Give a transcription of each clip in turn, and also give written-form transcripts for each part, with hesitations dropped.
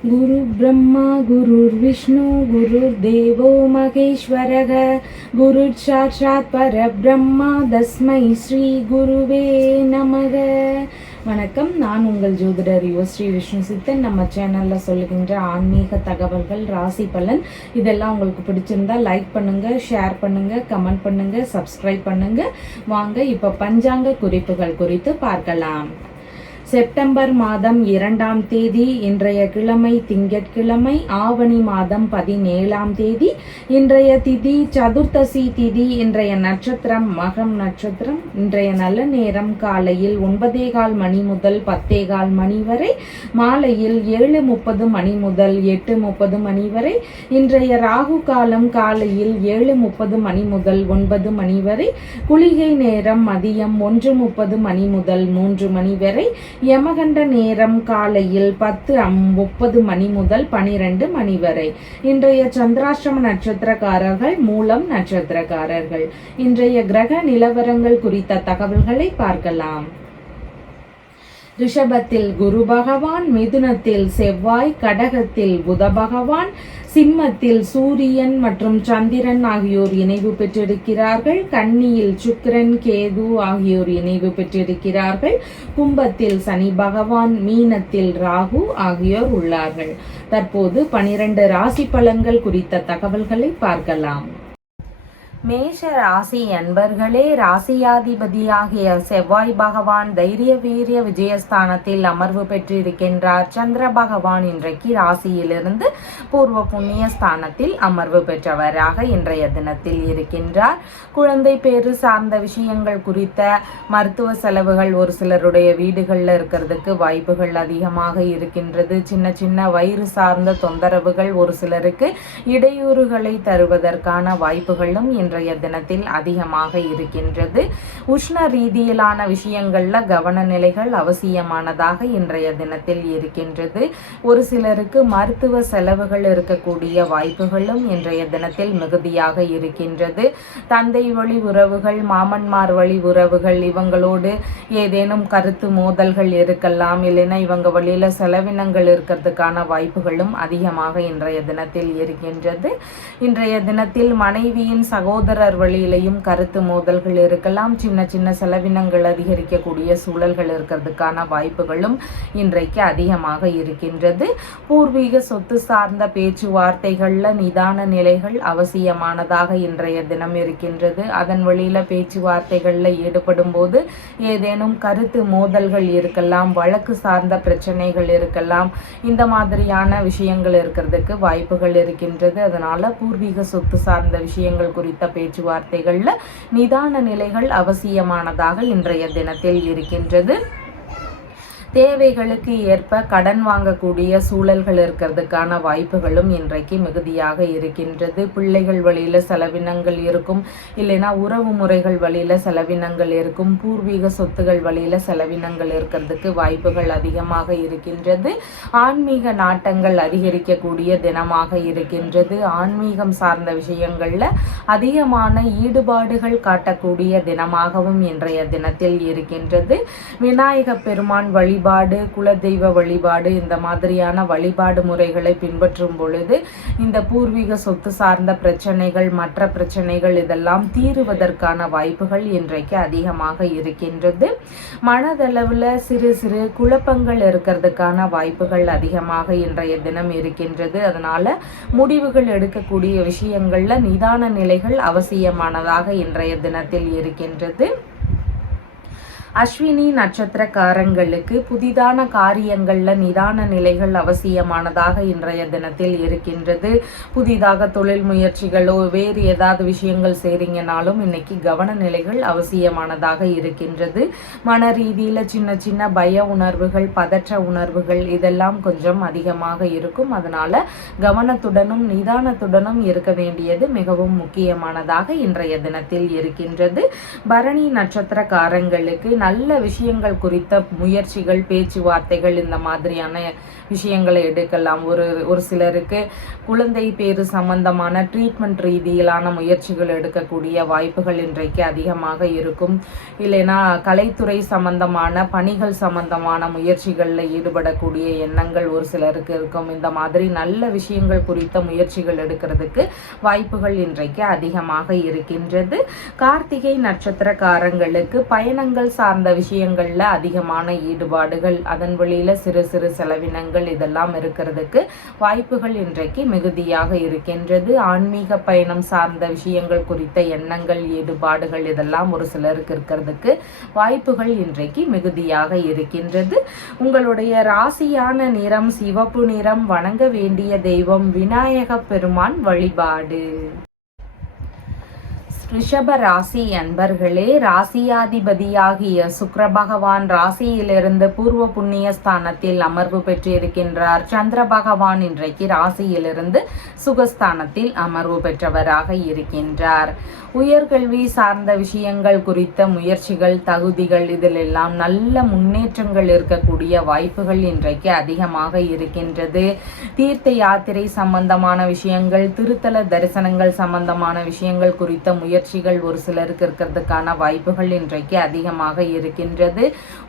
गुरु ब्रह्मा गुरुर्विष्णु गुरुर्देवो महेश्वरः गुरुर्साक्षात् परब्रह्मा तस्मै ஸ்ரீ குருவே நமக. வணக்கம். நான் உங்கள் ஜோதிடர் ஸ்ரீ விஷ்ணு சித்தன். நம்ம சேனலில் சொல்லுகின்ற ஆன்மீக தகவல்கள், ராசி பலன் இதெல்லாம் உங்களுக்கு பிடிச்சிருந்தா லைக் பண்ணுங்கள், ஷேர் பண்ணுங்கள், கமெண்ட் பண்ணுங்கள், சப்ஸ்கிரைப் பண்ணுங்கள். வாங்க இப்போ பஞ்சாங்க குறிப்புகள் குறித்து பார்க்கலாம். செப்டம்பர் மாதம் 2ஆம் தேதி இன்றைய கிழமை திங்கட்கிழமை, ஆவணி மாதம் 17ஆம் தேதி. இன்றைய திதி சதுர்த்தசி திதி. இன்றைய நட்சத்திரம் மகம் நட்சத்திரம். இன்றைய நல்ல நேரம் காலையில் 9:15 மணி முதல் 10:15 மணி வரை, மாலையில் 7:30 மணி முதல் 8:30 மணி வரை. இன்றைய ராகு காலம் காலையில் 7:30 மணி முதல் 9 மணி வரை. குளிகை நேரம் மதியம் 1:30 மணி முதல் 3 மணி வரை. யமகண்ட நேரம் காலையில் 10:30 மணி முதல் 12 மணி வரை. இன்றைய சந்திராஷ்டம நட்சத்திரக்காரர்கள் மூலம் நட்சத்திரக்காரர்கள். இன்றைய கிரக நிலவரங்கள் குறித்த தகவல்களை பார்க்கலாம். ரிஷபத்தில் குரு பகவான், மிதுனத்தில் செவ்வாய், கடகத்தில் புத பகவான், சிம்மத்தில் சூரியன் மற்றும் சந்திரன் ஆகியோர் இணைவு பெற்றிருக்கிறார்கள். கன்னியில் சுக்கிரன், கேது ஆகியோர் இணைவு பெற்றிருக்கிறார்கள். கும்பத்தில் சனி பகவான், மீனத்தில் ராகு ஆகியோர் உள்ளார்கள். தற்போது 12 ராசி பலன்கள் குறித்த தகவல்களை பார்க்கலாம். மேஷ ராசி அன்பர்களே, ராசியாதிபதியாகிய செவ்வாய் பகவான் தைரிய வீரிய விஜயஸ்தானத்தில் அமர்வு பெற்றிருக்கின்றார். சந்திர பகவான் இன்றைக்கு ராசியிலிருந்து பூர்வ புண்ணிய ஸ்தானத்தில் அமர்வு பெற்றவராக இன்றைய தினத்தில் இருக்கின்றார். குழந்தை பேறு சார்ந்த விஷயங்கள் குறித்த மருத்துவ செலவுகள் ஒரு சிலருடைய வீடுகளில் இருக்கிறதுக்கு வாய்ப்புகள் அதிகமாக இருக்கின்றது. சின்ன சின்ன வயிறு சார்ந்த தொந்தரவுகள் ஒரு சிலருக்கு இடையூறுகளை தருவதற்கான வாய்ப்புகளும் இன்றைய தினத்தில் அதிகமாக இருக்கின்றது. உஷ்ண ரீதியிலான விஷயங்கள்ல கவன நிலைகள் அவசியமானதாக இன்றைய தினத்தில் இருக்கின்றது. ஒரு சிலருக்கு மருத்துவ செலவுகள் இருக்கக்கூடிய வாய்ப்புகளும் இன்றைய தினத்தில் மிகுதியாக இருக்கின்றது. தந்தை வழி உறவுகள், மாமன்மார் வழி உறவுகள், இவங்களோடு ஏதேனும் கருத்து மோதல்கள் இருக்கலாம். இல்லைன்னா இவங்க வழியில செலவினங்கள் இருக்கிறதுக்கான வாய்ப்புகளும் அதிகமாக இன்றைய தினத்தில் இருக்கின்றது. இன்றைய தினத்தில் மனைவியின் சகோதரர் வழியிலையும் கருத்து மோதல்கள் இருக்கலாம். சின்ன சின்ன செலவினங்கள் அதிகரிக்கக்கூடிய சூழல்கள் இருக்கிறதுக்கான வாய்ப்புகளும் இன்றைக்கு அதிகமாக இருக்கின்றது. பூர்வீக சொத்து சார்ந்த பேச்சுவார்த்தைகள்ல நிதான நிலைகள் அவசியமானதாக இன்றைய தினம் இருக்கின்றது. அதன் வழியில பேச்சுவார்த்தைகள்ல ஈடுபடும் போது ஏதேனும் கருத்து மோதல்கள் இருக்கலாம், வழக்கு சார்ந்த பிரச்சனைகள் இருக்கலாம். இந்த மாதிரியான விஷயங்கள் இருக்கிறதுக்கு வாய்ப்புகள் இருக்கின்றது. அதனால பூர்வீக சொத்து சார்ந்த விஷயங்கள் குறித்த பேச்சுவார்த்தைகள்ல நிதான நிலைகள் அவசியமானதாக இன்றைய தினத்தில் இருக்கின்றது. தேவைகளுக்கு ஏற்ப கடன் வாங்கக்கூடிய சூழல்கள் இருக்கிறதுக்கான வாய்ப்புகளும் இன்றைக்கு மிகுதியாக இருக்கின்றது. பிள்ளைகள் வழியில செலவினங்கள் இருக்கும், இல்லைன்னா உறவு முறைகள் வழியில செலவினங்கள் இருக்கும். பூர்வீக சொத்துகள் வழியில செலவினங்கள் இருக்கிறதுக்கு வாய்ப்புகள் அதிகமாக இருக்கின்றது. ஆன்மீக நாட்டங்கள் அதிகரிக்கக்கூடிய தினமாக இருக்கின்றது. ஆன்மீகம் சார்ந்த விஷயங்கள்ல அதிகமான ஈடுபாடுகள் காட்டக்கூடிய தினமாகவும் இன்றைய தினத்தில் இருக்கின்றது. விநாயக பெருமான் வழிபாடு, குலதெய்வ வழிபாடு, இந்த மாதிரியான வழிபாடு முறைகளை பின்பற்றும் பொழுது இந்த பூர்வீக சொத்து சார்ந்த பிரச்சனைகள், மற்ற பிரச்சனைகள் இதெல்லாம் தீருவதற்கான வாய்ப்புகள் இன்றைக்கு அதிகமாக இருக்கின்றது. மனதளவில் சிறு சிறு குழப்பங்கள் இருக்கிறதுக்கான வாய்ப்புகள் அதிகமாக இன்றைய தினம் இருக்கின்றது. அதனால முடிவுகள் எடுக்கக்கூடிய விஷயங்கள்ல நிதான நிலைகள் அவசியமானதாக இன்றைய தினத்தில் இருக்கின்றது. அஸ்வினி நட்சத்திரக்காரங்களுக்கு புதிதான காரியங்கள்ல நிதான நிலைகள் அவசியமானதாக இன்றைய தினத்தில் இருக்கின்றது. புதிதாக தொழில் முயற்சிகளோ வேறு ஏதாவது விஷயங்கள் செய்றீங்கனாலும் இன்னைக்கு கவன நிலைகள் அவசியமானதாக இருக்கின்றது. மன ரீதியில சின்ன சின்ன பய உணர்வுகள், பதற்ற உணர்வுகள் இதெல்லாம் கொஞ்சம் அதிகமாக இருக்கும். அதனால கவனத்துடனும் நிதானத்துடனும் இருக்க வேண்டியது மிகவும் முக்கியமானதாக இன்றைய தினத்தில் இருக்கின்றது. பரணி நட்சத்திரக்காரங்களுக்கு நல்ல விஷயங்கள் குறித்த முயற்சிகள், பேச்சுவார்த்தைகள் இந்த மாதிரியான விஷயங்களை எடுக்கலாம். ஒரு சிலருக்கு குழந்தை பேறு சம்பந்தமான ட்ரீட்மெண்ட் ரீதியிலான முயற்சிகள் எடுக்கக்கூடிய வாய்ப்புகள் இன்றைக்கு அதிகமாக இருக்கும். இல்லைனா கலைத்துறை சம்பந்தமான பணிகள் சம்பந்தமான முயற்சிகளில் ஈடுபடக்கூடிய எண்ணங்கள் ஒரு சிலருக்கு இருக்கும். இந்த மாதிரி நல்ல விஷயங்கள் குறித்த முயற்சிகள் எடுக்கிறதுக்கு வாய்ப்புகள் இன்றைக்கு அதிகமாக இருக்கின்றது. கார்த்திகை நட்சத்திரக்காரங்களுக்கு பயணங்கள் சார்ந்த விஷயங்கள்ல அதிகமான ஈடுபாடுகள், அதன் வழியில சிறு சிறு செலவினங்கள் இதெல்லாம் இருக்கிறதுக்கு வாய்ப்புகள் இன்றைக்கு மிகுதியாக இருக்கின்றது. ஆன்மீக பயணம் சார்ந்த விஷயங்கள் குறித்த எண்ணங்கள், ஈடுபாடுகள் இதெல்லாம் ஒரு சிலருக்கு இருக்கிறதுக்கு வாய்ப்புகள் இன்றைக்கு மிகுதியாக இருக்கின்றது. உங்களுடைய ராசியான நிறம் சிவப்பு நிறம். வணங்க வேண்டிய தெய்வம் விநாயக பெருமான் வழிபாடு. ரிஷப ராசி அன்பர்களே, ராசியாதிபதியாகிய சுக்கிர பகவான் ராசியிலிருந்து பூர்வ புண்ணிய ஸ்தானத்தில் அமர்வு பெற்றிருக்கின்றார். சந்திர பகவான் இன்றைக்கு ராசியிலிருந்து சுகஸ்தானத்தில் அமர்வு பெற்றவராக இருக்கின்றார். உயர்கல்வி சார்ந்த விஷயங்கள் குறித்த முயற்சிகள், தகுதிகள் இதிலெல்லாம் நல்ல முன்னேற்றங்கள் இருக்கக்கூடிய வாய்ப்புகள் இன்றைக்கு அதிகமாக இருக்கின்றது. தீர்த்த யாத்திரை சம்பந்தமான விஷயங்கள், திருத்தல தரிசனங்கள் சம்பந்தமான விஷயங்கள் குறித்த முயற்சிகள் ஒரு சிலருக்கு இருக்கிறதுக்கான வாய்ப்புகள் இன்றைக்கு அதிகமாக இருக்கின்றது.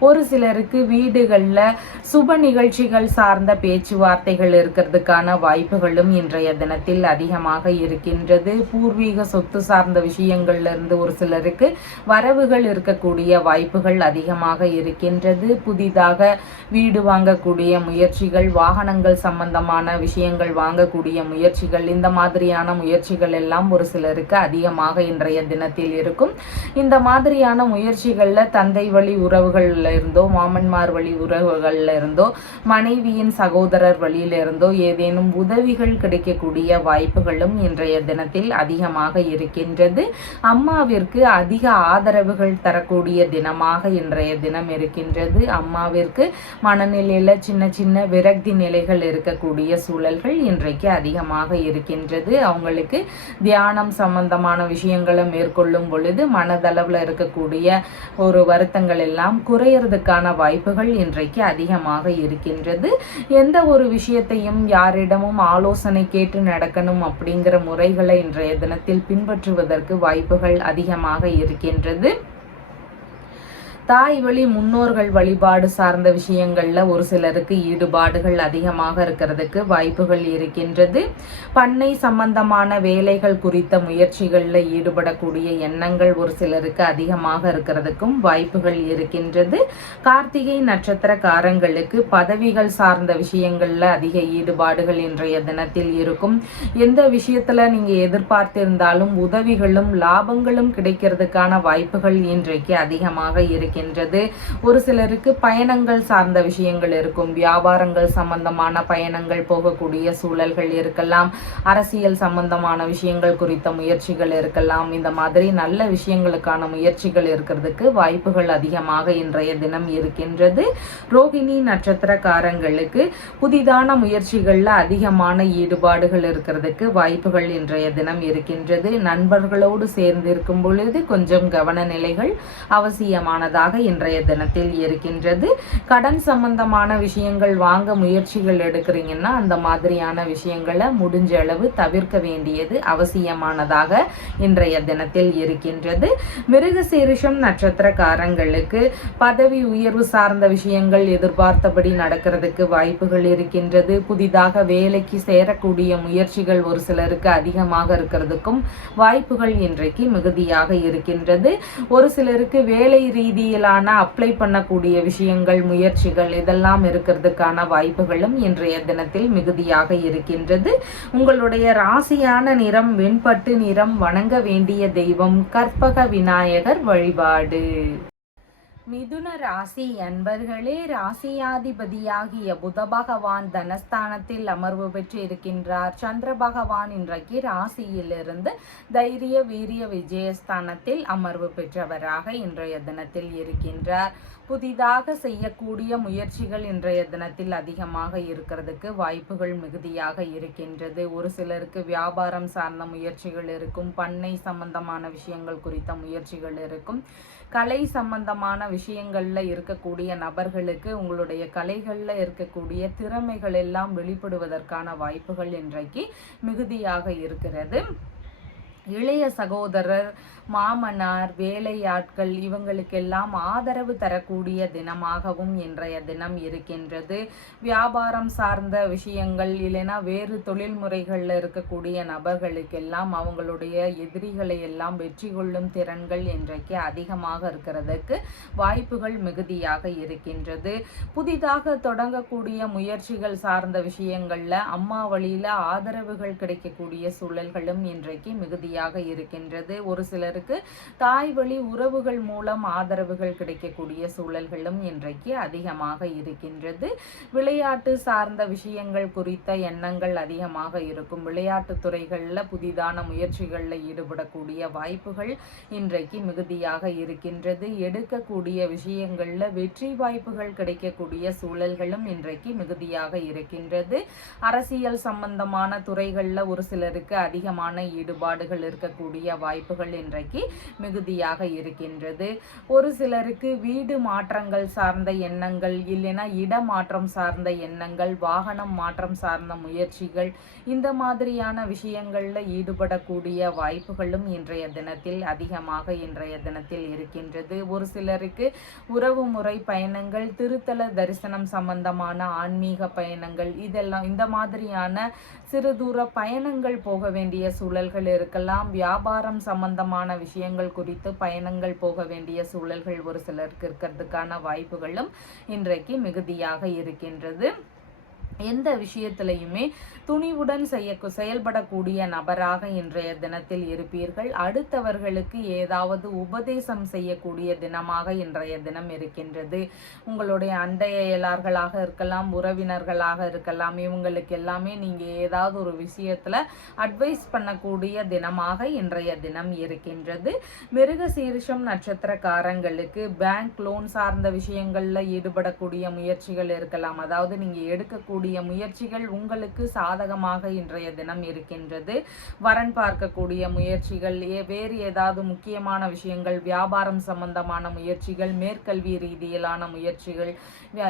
ஒரு சிலருக்கு வீடுகளில் சுப நிகழ்ச்சிகள் சார்ந்த பேச்சுவார்த்தைகள் இருக்கிறதுக்கான வாய்ப்புகளும் இன்றைய தினத்தில் அதிகமாக இருக்கின்றது. பூர்வீக சொத்து சார்ந்த விஷயங்கள்ல இருந்து ஒரு சிலருக்கு வரவுகள் இருக்கக்கூடிய வாய்ப்புகள் அதிகமாக இருக்கின்றது. புதிதாக வீடு வாங்கக்கூடிய முயற்சிகள், வாகனங்கள் சம்பந்தமான விஷயங்கள் வாங்கக்கூடிய முயற்சிகள், இந்த மாதிரியான முயற்சிகள் எல்லாம் ஒரு சிலருக்கு அதிகமாக இன்றைய தினத்தில் இருக்கும். இந்த மாதிரியான முயற்சிகள்ல தந்தை வழி உறவுகள்ல இருந்தோ, மாமன்மார் வழி உறவுகள்ல இருந்தோ, மனைவியின் சகோதரர் வழியில இருந்தோ ஏதேனும் உதவிகள் கிடைக்கக்கூடிய வாய்ப்புகளும் இன்றைய தினத்தில் அதிகமாக இருக்கின்றது. அம்மாவிற்கு அதிக ஆதரவுகள் தரக்கூடிய தினமாக இன்றைய தினம் இருக்கின்றது. அம்மாவிற்கு மனநிலையில சின்ன சின்ன விரக்தி நிலைகள் இருக்கக்கூடிய சூழல்கள் இன்றைக்கு அதிகமாக இருக்கின்றது. அவங்களுக்கு தியானம் சம்பந்தமான விஷயங்களை மேற்கொள்ளும் பொழுது மனதளவில் இருக்கக்கூடிய ஒரு வருத்தங்கள் எல்லாம் குறையறதுக்கான வாய்ப்புகள் இன்றைக்கு அதிகமாக இருக்கின்றது. எந்த ஒரு விஷயத்தையும் யாரிடமும் ஆலோசனை கேட்டு நடக்கணும் அப்படிங்கிற முறைகளை இன்றைய தினத்தில் பின்பற்றுவதற்கு வாய்ப்புகள் அதிகமாக இருக்கின்றது. தாய் வழி முன்னோர்கள் வழிபாடு சார்ந்த விஷயங்கள்ல ஒரு சிலருக்கு ஈடுபாடுகள் அதிகமாக இருக்கிறதுக்கு வாய்ப்புகள் இருக்கின்றது. பண்ணை சம்பந்தமான வேலைகள் குறித்த முயற்சிகளில் ஈடுபடக்கூடிய எண்ணங்கள் ஒரு சிலருக்கு அதிகமாக இருக்கிறதுக்கும் வாய்ப்புகள் இருக்கின்றது. கார்த்திகை நட்சத்திரக்காரங்களுக்கு பதவிகள் சார்ந்த விஷயங்கள்ல அதிக ஈடுபாடுகள் இன்றைய தினத்தில் இருக்கும். எந்த விஷயத்துல நீங்க எதிர்பார்த்திருந்தாலும் உதவிகளும் லாபங்களும் கிடைக்கிறதுக்கான வாய்ப்புகள் இன்றைக்கு அதிகமாக இருக்கின்றது. ஒரு சிலருக்கு பயணங்கள் சார்ந்த விஷயங்கள் இருக்கும். வியாபாரங்கள் சம்பந்தமான பயணங்கள் போகக்கூடிய சூழல்கள் இருக்கலாம். அரசியல் சம்பந்தமான விஷயங்கள் குறித்த முயற்சிகள் இருக்கலாம். இந்த மாதிரி நல்ல விஷயங்களுக்கான முயற்சிகள் இருக்கிறதுக்கு வாய்ப்புகள் அதிகமாக இன்றைய தினம் இருக்கின்றது. ரோகிணி நட்சத்திரக்காரங்களுக்கு புதிதான முயற்சிகள்ல அதிகமான ஈடுபாடுகள் இருக்கிறதுக்கு வாய்ப்புகள் இன்றைய தினம் இருக்கின்றது. நண்பர்களோடு சேர்ந்து இருக்கும் பொழுது கொஞ்சம் கவன நிலைகள் அவசியமானதாக இன்றைய தினத்தில் இருக்கின்றது. கடன் சம்பந்தமான விஷயங்கள் வாங்க முயற்சிகள் எடுக்கிறீங்கன்னா அந்த மாதிரியான விஷயங்களை முடிஞ்ச அளவு தவிர்க்க வேண்டியது அவசியமானதாக இன்றைய தினத்தில் இருக்கின்றது. மிருகசீரிஷம் நட்சத்திரக்காரங்களுக்கு பதவி உயர்வு சார்ந்த விஷயங்கள் எதிர்பார்த்தபடி நடக்கிறதுக்கு வாய்ப்புகள் இருக்கின்றது. புதிதாக வேலைக்கு சேரக்கூடிய முயற்சிகள் ஒரு சிலருக்கு அதிகமாக இருக்கிறதுக்கும் வாய்ப்புகள் இன்றைக்கு மிகுதியாக இருக்கின்றது. ஒரு சிலருக்கு வேலை ரீதியிலான அப்ளை பண்ணக்கூடிய விஷயங்கள், முயற்சிகள் இதெல்லாம் இருக்கிறதுக்கான வாய்ப்புகளும் இன்றைய தினத்தில் மிகுதியாக இருக்கின்றது. உங்களுடைய ராசியான நிறம் வெண்பட்டு நிறம். வணங்க வேண்டிய தெய்வம் கற்பக விநாயகர் வழிபாடு. மிதுன ராசி அன்பர்களே, ராசியாதிபதியாகிய புத பகவான் தனஸ்தானத்தில் அமர்வு பெற்று இருக்கின்றார். சந்திர பகவான் இன்றைக்கு ராசியிலிருந்து தைரிய வீரிய விஜயஸ்தானத்தில் அமர்வு பெற்றவராக இன்றைய தினத்தில் இருக்கின்றார். புதிதாக செய்யக்கூடிய முயற்சிகள் இன்றைய தினத்தில் அதிகமாக இருக்கிறதுக்கு வாய்ப்புகள் மிகுதியாக இருக்கின்றது. ஒரு சிலருக்கு வியாபாரம் சார்ந்த முயற்சிகள் இருக்கும், பண்ணை சம்பந்தமான விஷயங்கள் குறித்த முயற்சிகள் இருக்கும், கலை சம்பந்தமான விஷயங்கள்ல இருக்கக்கூடிய நபர்களுக்கு உங்களுடைய கலைகள்ல இருக்கக்கூடிய திறமைகள் எல்லாம் வெளிப்படுவதற்கான வாய்ப்புகள் இன்றைக்கு மிகுதியாக இருக்கிறது. இளைய சகோதரர், மாமனார், வேலையாட்கள் இவங்களுக்கெல்லாம் ஆதரவு தரக்கூடிய தினமாகவும் இன்றைய தினம் இருக்கின்றது. வியாபாரம் சார்ந்த விஷயங்கள் இல்லைன்னா வேறு தொழில் முறைகளில் இருக்கக்கூடிய நபர்களுக்கெல்லாம் அவங்களுடைய எதிரிகளை எல்லாம் வெற்றி கொள்ளும் திறன்கள் இன்றைக்கு அதிகமாக இருக்கிறதுக்கு வாய்ப்புகள் மிகுதியாக இருக்கின்றது. புதிதாக தொடங்கக்கூடிய முயற்சிகள் சார்ந்த விஷயங்கள்ல அம்மா வழியில ஆதரவுகள் கிடைக்கக்கூடிய சூழல்களும் இன்றைக்கு மிகுதியாக இருக்கின்றது. ஒரு சிலருக்கு தாய் வழி உறவுகள் மூலம் ஆதரவுகள் கிடைக்கக்கூடிய சூழல்களும் இன்றைக்கு அதிகமாக இருக்கின்றது. விளையாட்டு சார்ந்த விஷயங்கள் குறித்த எண்ணங்கள் அதிகமாக இருக்கும். விளையாட்டு துறைகளில் புதிதான முயற்சிகளில் ஈடுபடக்கூடிய வாய்ப்புகள் இன்றைக்கு மிகுதியாக இருக்கின்றது. எடுக்கக்கூடிய விஷயங்களில் வெற்றி வாய்ப்புகள் கிடைக்கக்கூடிய சூழல்களும் இன்றைக்கு மிகுதியாக இருக்கின்றது. அரசியல் சம்பந்தமான துறைகளில் ஒரு சிலருக்கு அதிகமான ஈடுபாடுகள் இருக்கக்கூடிய வாய்ப்புகள் இன்றைக்கு மிகுதியாக இருக்கின்றது. ஒரு சிலருக்கு வீடு மாற்றங்கள் சார்ந்த எண்ணங்கள் இல்லைன்னா இடமாற்றம் சார்ந்த எண்ணங்கள், வாகனம் மாற்றம் சார்ந்த முயற்சிகள், இந்த மாதிரியான விஷயங்கள்ல ஈடுபடக்கூடிய வாய்ப்புகளும் இன்றைய தினத்தில் அதிகமாக இன்றைய தினத்தில் இருக்கின்றது. ஒரு சிலருக்கு உறவு முறை பயணங்கள், திருத்தல தரிசனம் சம்பந்தமான ஆன்மீக பயணங்கள், இதெல்லாம் இந்த மாதிரியான சிறு தூர பயணங்கள் போக வேண்டிய சூழல்கள் இருக்கலாம். வியாபாரம் சம்பந்தமான விஷயங்கள் குறித்து பயணங்கள் போக வேண்டிய சூழல்கள் ஒரு சிலருக்கு இருக்கிறதுக்கான வாய்ப்புகளும் இன்றைக்கு மிகுதியாக இருக்கின்றது. எந்த விஷயத்திலையுமே துணிவுடன் செயல்படக்கூடிய நபராக இன்றைய தினத்தில் இருப்பீர்கள். அடுத்தவர்களுக்கு ஏதாவது உபதேசம் செய்யக்கூடிய தினமாக இன்றைய தினம் இருக்கின்றது. உங்களுடைய அண்டையலார்களாக இருக்கலாம், உறவினர்களாக இருக்கலாம், இவங்களுக்கு எல்லாமே நீங்க ஏதாவது ஒரு விஷயத்துல அட்வைஸ் பண்ணக்கூடிய தினமாக இன்றைய தினம் இருக்கின்றது. மிருகசீரிஷம் நட்சத்திரக்காரங்களுக்கு பேங்க் லோன் சார்ந்த விஷயங்கள்ல ஈடுபடக்கூடிய முயற்சிகள் இருக்கலாம். அதாவது நீங்க எடுக்கக்கூடிய முயற்சிகள் உங்களுக்கு சாதகமாக இன்றைய தினம் இருக்கின்றது. வரன் பார்க்கக்கூடிய முயற்சிகள், வேறு ஏதாவது முக்கியமான விஷயங்கள், வியாபாரம் சம்பந்தமான முயற்சிகள், மேற்கல்வி ரீதியிலான முயற்சிகள்,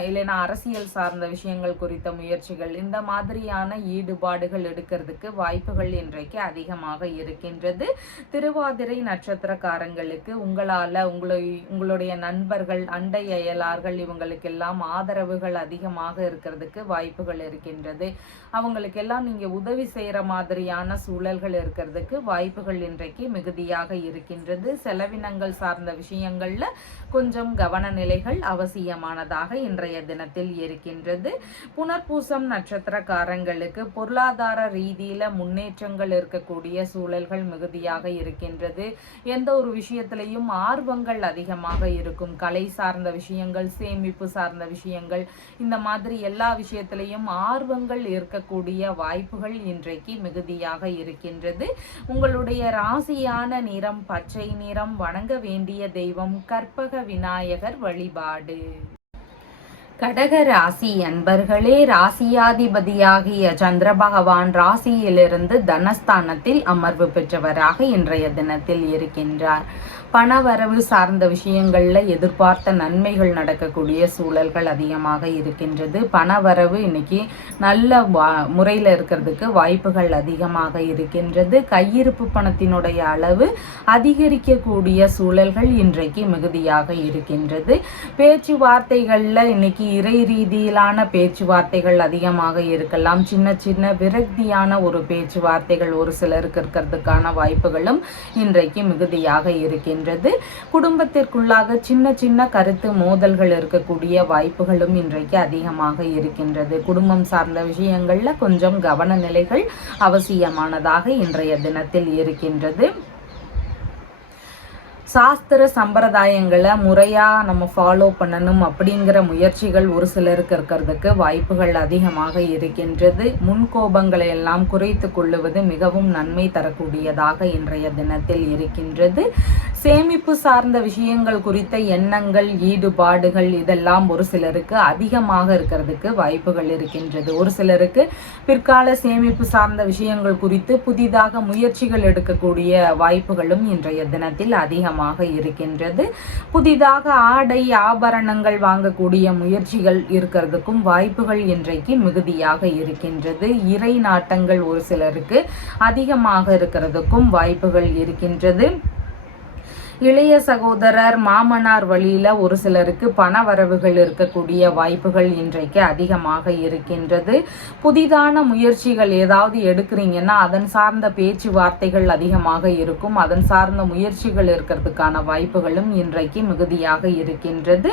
இல்லைன்னா அரசியல் சார்ந்த விஷயங்கள் குறித்த முயற்சிகள், இந்த மாதிரியான ஈடுபாடுகள் எடுக்கிறதுக்கு வாய்ப்புகள் இன்றைக்கு அதிகமாக இருக்கின்றது. திருவாதிரை நட்சத்திரக்காரங்களுக்கு உங்களால உங்களுடைய நண்பர்கள், அண்டை அயலார்கள் இவங்களுக்கெல்லாம் ஆதரவுகள் அதிகமாக இருக்கிறதுக்கு வாய்ப்புகள் இருக்கின்றது. அவங்களுக்கெல்லாம் நீங்க உதவி செய்யற மாதிரியான சூழல்கள் இருக்கிறதுக்கு வாய்ப்புகள் இன்றைக்கு மிகுதியாக இருக்கின்றது. செலவினங்கள் சார்ந்த விஷயங்கள்ல கொஞ்சம் கவன நிலைகள் அவசியமானதாக இன்றைய தினத்தில் இருக்கின்றது. புனர்பூசம் நட்சத்திரக்காரங்களுக்கு பொருளாதார ரீதியில முன்னேற்றங்கள் இருக்கக்கூடிய சூழல்கள் மிகுதியாக இருக்கின்றது. எந்த ஒரு விஷயத்திலையும் ஆர்வங்கள் அதிகமாக இருக்கும். கலை சார்ந்த விஷயங்கள், சேமிப்பு சார்ந்த விஷயங்கள், இந்த மாதிரி எல்லா விஷயத்திலையும் ஆர்வங்கள் இருக்கக்கூடிய வாய்ப்புகள் இன்றைக்கு மிகுதியாக இருக்கின்றது. உங்களுடைய ராசியான நிறம் பச்சை நிறம். வணங்க வேண்டிய தெய்வம் கற்பக விநாயகர் வழிபாடு. கடக ராசி அன்பர்களே, ராசியாதிபதியாகிய சந்திர பகவான் ராசியிலிருந்து தனஸ்தானத்தில் அமர்வு பெற்றவராக இன்றைய தினத்தில் இருக்கின்றார். பணவரவு சார்ந்த விஷயங்கள்ல எதிர்பார்த்த நன்மைகள் நடக்கக்கூடிய சூழல்கள் அதிகமாக இருக்கின்றது. பணவரவு இன்னைக்கு நல்ல முறையில் இருக்கிறதுக்கு வாய்ப்புகள் அதிகமாக இருக்கின்றது. கையிருப்பு பணத்தினுடைய அளவு அதிகரிக்கக்கூடிய சூழல்கள் இன்றைக்கு மிகுதியாக இருக்கின்றது. பேச்சுவார்த்தைகள்ல இன்னைக்கு இறை ரீதியிலான பேச்சுவார்த்தைகள் அதிகமாக இருக்கலாம். சின்ன சின்ன விரக்தியான ஒரு பேச்சுவார்த்தைகள் ஒரு சிலருக்கு இருக்கிறதுக்கான வாய்ப்புகளும் இன்றைக்கு மிகுதியாக இருக்கின்றது. குடும்பத்திற்குள்ளாக சின்ன சின்ன கருத்து மோதல்கள் இருக்கக்கூடிய வாய்ப்புகளும் இன்றைக்கு அதிகமாக இருக்கின்றது. குடும்பம் சார்ந்த விஷயங்கள்ல கொஞ்சம் கவன நிலைகள் அவசியமானதாக இன்றைய தினத்தில் இருக்கின்றது. சாஸ்திர சம்பிரதாயங்களை முறையாக நம்ம ஃபாலோ பண்ணணும் அப்படிங்கிற முயற்சிகள் ஒரு சிலருக்கு இருக்கிறதுக்கு வாய்ப்புகள் அதிகமாக இருக்கின்றது. முன்கோபங்களை எல்லாம் குறைத்து கொள்ளுவது மிகவும் நன்மை தரக்கூடியதாக இன்றைய தினத்தில் இருக்கின்றது. சேமிப்பு சார்ந்த விஷயங்கள் குறித்த எண்ணங்கள், ஈடுபாடுகள் இதெல்லாம் ஒரு சிலருக்கு அதிகமாக இருக்கிறதுக்கு வாய்ப்புகள் இருக்கின்றது. ஒரு சிலருக்கு பிற்கால சேமிப்பு சார்ந்த விஷயங்கள் குறித்து புதிதாக முயற்சிகள் எடுக்கக்கூடிய வாய்ப்புகளும் இன்றைய தினத்தில் அதிகமாக இருக்கின்றது. புதிதாக ஆடை ஆபரணங்கள் வாங்கக்கூடிய முயற்சிகள் இருக்கிறதுக்கும் வாய்ப்புகள் இன்றைக்கு மிகுதியாக இருக்கின்றது. இறை நாட்டங்கள் ஒரு சிலருக்கு அதிகமாக இருக்கிறதுக்கும் வாய்ப்புகள் இருக்கின்றது. இளைய சகோதரர், மாமனார் வழியில ஒரு சிலருக்கு பண வரவுகள் இருக்கக்கூடிய வாய்ப்புகள் இன்றைக்கு அதிகமாக இருக்கின்றது. புதிதான முயற்சிகள் ஏதாவது எடுக்கிறீங்கன்னா அதன் சார்ந்த பேச்சுவார்த்தைகள் அதிகமாக இருக்கும். அதன் சார்ந்த முயற்சிகள் இருக்கிறதுக்கான வாய்ப்புகளும் இன்றைக்கு மிகுதியாக இருக்கின்றது.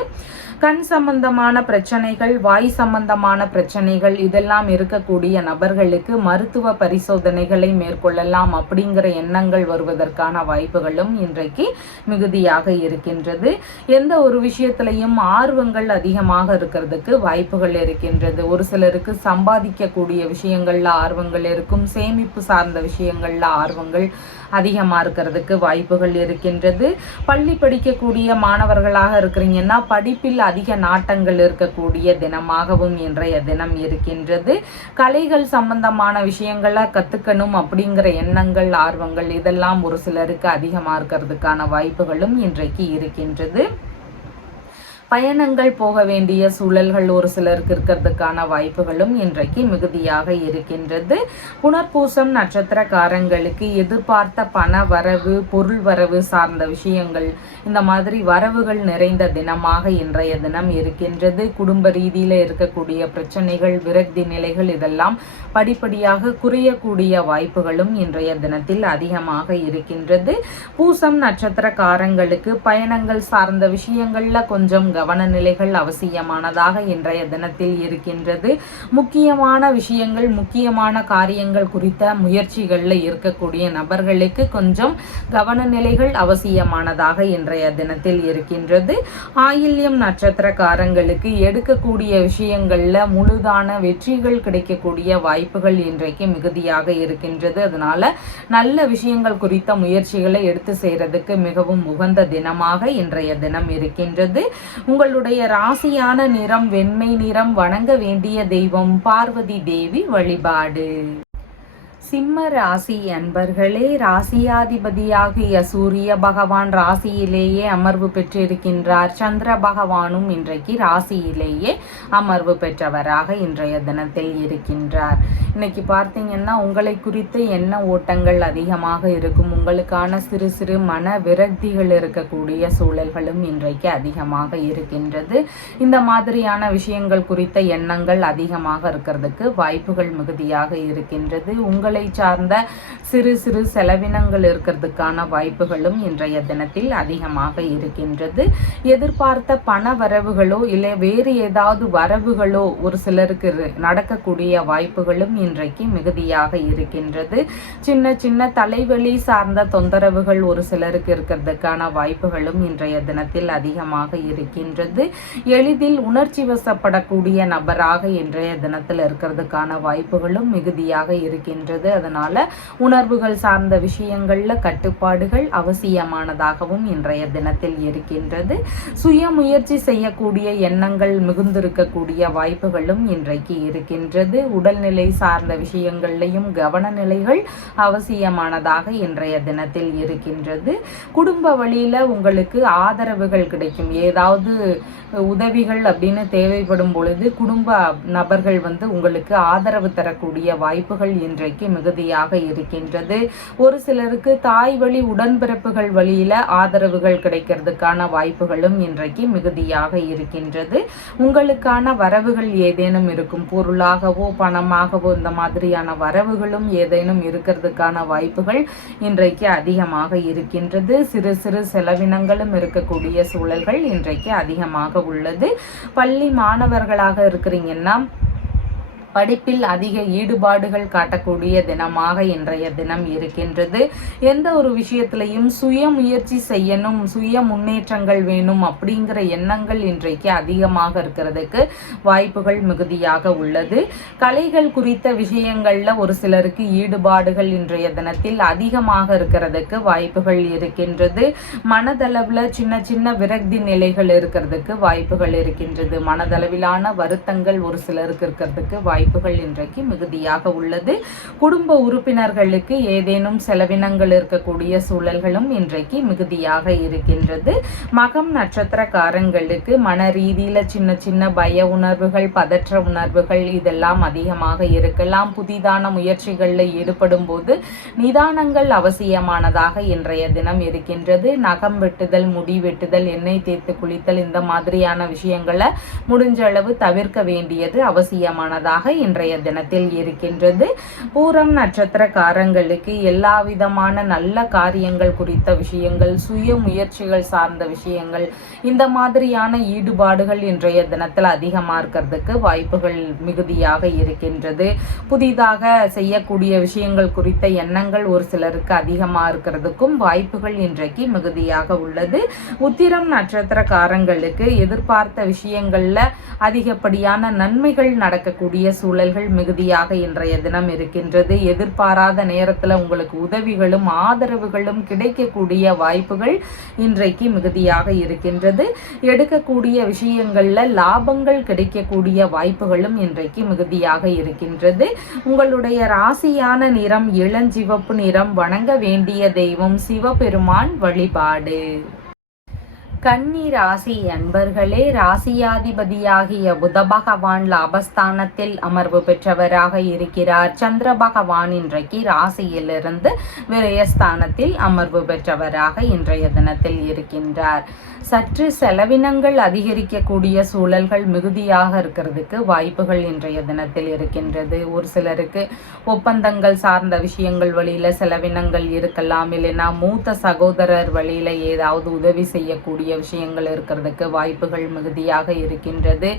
கண் சம்பந்தமான பிரச்சனைகள், வாய் சம்பந்தமான பிரச்சனைகள் இதெல்லாம் இருக்கக்கூடிய நபர்களுக்கு மருத்துவ பரிசோதனைகளை மேற்கொள்ளலாம் அப்படிங்கிற எண்ணங்கள் வருவதற்கான வாய்ப்புகளும் இன்றைக்கு மிகுதியாக இருக்கின்றது. எந்த ஒரு விஷயத்திலையும் ஆர்வங்கள் அதிகமாக இருக்கிறதுக்கு வாய்ப்புகள் இருக்கின்றது. ஒரு சிலருக்கு சம்பாதிக்கக்கூடிய விஷயங்கள்ல ஆர்வங்கள் இருக்கும். சேமிப்பு சார்ந்த விஷயங்கள்ல ஆர்வங்கள் அதிகமாக இருக்கிறதுக்கு வாய்ப்புகள் இருக்கின்றது. பள்ளி படிக்கக்கூடிய மாணவர்களாக இருக்கிறீங்கன்னா படிப்பில் அதிக நாட்டங்கள் இருக்கக்கூடிய தினமாகவும் இன்றைய தினம் இருக்கின்றது. கலைகள் சம்பந்தமான விஷயங்களை கற்றுக்கணும் அப்படிங்கிற எண்ணங்கள், ஆர்வங்கள் இதெல்லாம் ஒரு சிலருக்கு அதிகமாக இருக்கிறதுக்கான வாய்ப்புகளும் இன்றைக்கு இருக்கின்றது. பயணங்கள் போக வேண்டிய சூழல்கள் ஒரு சிலருக்கு இருக்கிறதுக்கான வாய்ப்புகளும் இன்றைக்கு மிகுதியாக இருக்கின்றது. புனர்பூசம் நட்சத்திரக்காரங்களுக்கு எதிர்பார்த்த பண வரவு, பொருள் வரவு சார்ந்த விஷயங்கள் இந்த மாதிரி வரவுகள் நிறைந்த தினமாக இன்றைய தினம் இருக்கின்றது. குடும்ப ரீதியில் இருக்கக்கூடிய பிரச்சனைகள், விரக்தி நிலைகள் இதெல்லாம் படிப்படியாக குறையக்கூடிய வாய்ப்புகளும் இன்றைய தினத்தில் அதிகமாக இருக்கின்றது. பூசம் நட்சத்திரக்காரங்களுக்கு பயணங்கள் சார்ந்த விஷயங்கள்ல கொஞ்சம் கவன நிலைகள் அவசியமானதாக இன்றைய தினத்தில் இருக்கின்றது. முக்கியமான விஷயங்கள், முக்கியமான காரியங்கள் குறித்த முயற்சிகளில் இருக்கக்கூடிய நபர்களுக்கு கொஞ்சம் கவன நிலைகள் அவசியமானதாக இன்றைய தினத்தில் இருக்கின்றது. ஆயில்யம் நட்சத்திரக்காரங்களுக்கு எடுக்கக்கூடிய விஷயங்கள்ல முழுதான வெற்றிகள் கிடைக்கக்கூடிய வாய்ப்புகள் இன்றைக்கு மிகுதியாக இருக்கின்றது. அதனால நல்ல விஷயங்கள் குறித்த முயற்சிகளை எடுத்து செய்யறதுக்கு மிகவும் உகந்த தினமாக இன்றைய தினம் இருக்கின்றது. உங்களுடைய ராசியான நிறம் வெண்மை நிறம். வணங்க வேண்டிய தெய்வம் பார்வதி தேவி வழிபாடு. சிம்ம ராசி அன்பர்களே, ராசியாதிபதியாகிய சூரிய பகவான் ராசியிலேயே அமர்வு பெற்றிருக்கின்றார். சந்திர பகவானும் இன்றைக்கு ராசியிலேயே அமர்வு பெற்றவராக இன்றைய தினத்தில் இருக்கின்றார். இன்னைக்கு பார்த்தீங்கன்னா உங்களை குறித்து எண்ண ஓட்டங்கள் அதிகமாக இருக்கும். உங்களுக்கான சிறு சிறு மன விரக்திகள் இருக்கக்கூடிய சூழல்களும் இன்றைக்கு அதிகமாக இருக்கின்றது. இந்த மாதிரியான விஷயங்கள் குறித்த எண்ணங்கள் அதிகமாக இருக்கிறதுக்கு வாய்ப்புகள் மிகுதியாக இருக்கின்றது. உங்களை சார்ந்த சிறு சிறு செலவினங்கள் இருக்கிறதுக்கான வாய்ப்புகளும் இன்றைய தினத்தில் அதிகமாக இருக்கின்றது. எதிர்பார்த்த பண வரவுகளோ இல்லை வேறு ஏதாவது வரவுகளோ ஒரு சிலருக்கு நடக்கக்கூடிய வாய்ப்புகளும் இன்றைக்கு மிகுதியாக இருக்கின்றது. சின்ன சின்ன தலைவலி சார்ந்த தொந்தரவுகள் ஒரு சிலருக்கு இருக்கிறதுக்கான வாய்ப்புகளும் இன்றைய தினத்தில் அதிகமாக இருக்கின்றது. எளிதில் உணர்ச்சி வசப்படக்கூடிய நபராக இன்றைய தினத்தில் இருக்கிறதுக்கான வாய்ப்புகளும் மிகுதியாக இருக்கின்றது. அதனால உணர்வுகள் சார்ந்த விஷயங்கள்ல கட்டுப்பாடுகள் அவசியமானதாகவும் இன்றைய தினத்தில் இருக்கின்றது. சுய முயற்சி செய்யக்கூடிய எண்ணங்கள் மிகுந்திருக்கக்கூடிய வாய்ப்புகளும் இன்றைக்கு இருக்கின்றது. உடல்நிலை சார்ந்த விஷயங்கள்லையும் கவன நிலைகள் அவசியமானதாக இன்றைய தினத்தில் இருக்கின்றது. குடும்ப வழியில உங்களுக்கு ஆதரவுகள் கிடைக்கும். ஏதாவது உதவிகள் அப்படின்னு தேவைப்படும் பொழுது குடும்ப நபர்கள் உங்களுக்கு ஆதரவு தரக்கூடிய வாய்ப்புகள் இன்றைக்கு மிகுதியாக இருக்கின்றது. ஒரு சிலருக்கு தாய் வழி உடன்பிறப்புகள் வழியில ஆதரவுகள் கிடைக்கிறதுக்கான வாய்ப்புகளும் இன்றைக்கு மிகுதியாக இருக்கின்றது. உங்களுக்கான வரவுகள் ஏதேனும் இருக்கும். பொருளாகவோ பணமாகவோ இந்த மாதிரியான வரவுகளும் ஏதேனும் இருக்கிறதுக்கான வாய்ப்புகள் இன்றைக்கு அதிகமாக இருக்கின்றது. சிறு சிறு செலவினங்களும் இருக்கக்கூடிய சூழல்கள் இன்றைக்கு அதிகமாக உள்ளது. பள்ளி மாணவர்களாக இருக்கிறீங்கன்னா படிப்பில் அதிக ஈடுபாடுகள் காட்டக்கூடிய தினமாக இன்றைய தினம் இருக்கின்றது. எந்த ஒரு விஷயத்திலையும் சுய முயற்சி செய்யணும், சுய முன்னேற்றங்கள் வேணும் அப்படிங்கிற எண்ணங்கள் இன்றைக்கு அதிகமாக இருக்கிறதுக்கு வாய்ப்புகள் மிகுதியாக உள்ளது. கலைகள் குறித்த விஷயங்கள்ல ஒரு சிலருக்கு ஈடுபாடுகள் இன்றைய தினத்தில் அதிகமாக இருக்கிறதுக்கு வாய்ப்புகள் இருக்கின்றது. மனதளவில் சின்ன சின்ன விரக்தி நிலைகள் இருக்கிறதுக்கு வாய்ப்புகள் இருக்கின்றது. மனதளவிலான வருத்தங்கள் ஒரு சிலருக்கு இருக்கிறதுக்கு வாய்ப்புகள் இன்றைக்கு மிகுதியாக உள்ளது. குடும்ப உறுப்பினர்களுக்கு ஏதேனும் செலவினங்கள் இருக்கக்கூடிய சூழல்களும் இன்றைக்கு மிகுதியாக இருக்கின்றது. மகம் நட்சத்திரக்காரங்களுக்கு மன ரீதியில சின்ன சின்ன பய உணர்வுகள், பதற்ற உணர்வுகள் இதெல்லாம் அதிகமாக இருக்கலாம். புதிதான முயற்சிகளில் ஈடுபடும் போது நிதானங்கள் அவசியமானதாக இன்றைய தினம் இருக்கின்றது. நகம் வெட்டுதல், முடி வெட்டுதல், எண்ணெய் தேய்த்து குளித்தல் இந்த மாதிரியான விஷயங்களை முடிஞ்ச அளவு தவிர்க்க வேண்டியது அவசியமானதாக இன்றைய தினத்தில் இருக்கின்றது. பூரம் நட்சத்திரக்காரங்களுக்கு எல்லா விதமான நல்ல காரியங்கள் குறித்த விஷயங்கள், சுய முயற்சிகள் சார்ந்த விஷயங்கள் இந்த மாதிரியான ஈடுபாடுகள் இன்றைய தினத்தில் அதிகமாக இருக்கிறதுக்கு வாய்ப்புகள் மிகுதியாக இருக்கின்றது. புதிதாக செய்யக்கூடிய விஷயங்கள் குறித்த எண்ணங்கள் ஒரு சிலருக்கு அதிகமாக இருக்கிறதுக்கும் வாய்ப்புகள் இன்றைக்கு மிகுதியாக உள்ளது. உத்திரம் நட்சத்திரக்காரங்களுக்கு எதிர்பார்த்த விஷயங்கள்ல அதிகப்படியான நன்மைகள் நடக்கக்கூடிய சூழல்கள் மிகுதியாக இன்றைய தினம் இருக்கின்றது. எதிர்பாராத நேரத்தில் உங்களுக்கு உதவிகளும் ஆதரவுகளும் கிடைக்கக்கூடிய வாய்ப்புகள் இன்றைக்கு மிகுதியாக இருக்கின்றது. எடுக்கக்கூடிய விஷயங்கள்ல லாபங்கள் கிடைக்கக்கூடிய வாய்ப்புகளும் இன்றைக்கு மிகுதியாக இருக்கின்றது. உங்களுடைய ராசியான நிறம் இளஞ்சிவப்பு நிறம். வணங்க வேண்டிய தெய்வம் சிவபெருமான் வழிபாடு. கன்னி ராசி அன்பர்களே, ராசியாதிபதியாகிய புத பகவான் லாபஸ்தானத்தில் அமர்வு பெற்றவராக இருக்கிறார். சந்திர பகவான் இன்றைக்கு ராசியிலிருந்து விரயஸ்தானத்தில் அமர்வு பெற்றவராக இன்றைய தினத்தில் இருக்கின்றார். சற்று செலவினங்கள் அதிகரிக்கக்கூடிய சூழல்கள் மிகுதியாக இருக்கிறதுக்கு வாய்ப்புகள் இன்றைய தினத்தில் இருக்கின்றது. ஒரு சிலருக்கு ஒப்பந்தங்கள் சார்ந்த விஷயங்கள் வழியில செலவினங்கள் இருக்கலாம். இல்லைன்னா மூத்த சகோதரர் வழியில ஏதாவது உதவி செய்யக்கூடிய விஷயங்கள் இருக்கிறதுக்கு வாய்ப்புகள் மிகுதியாக இருக்கின்றது.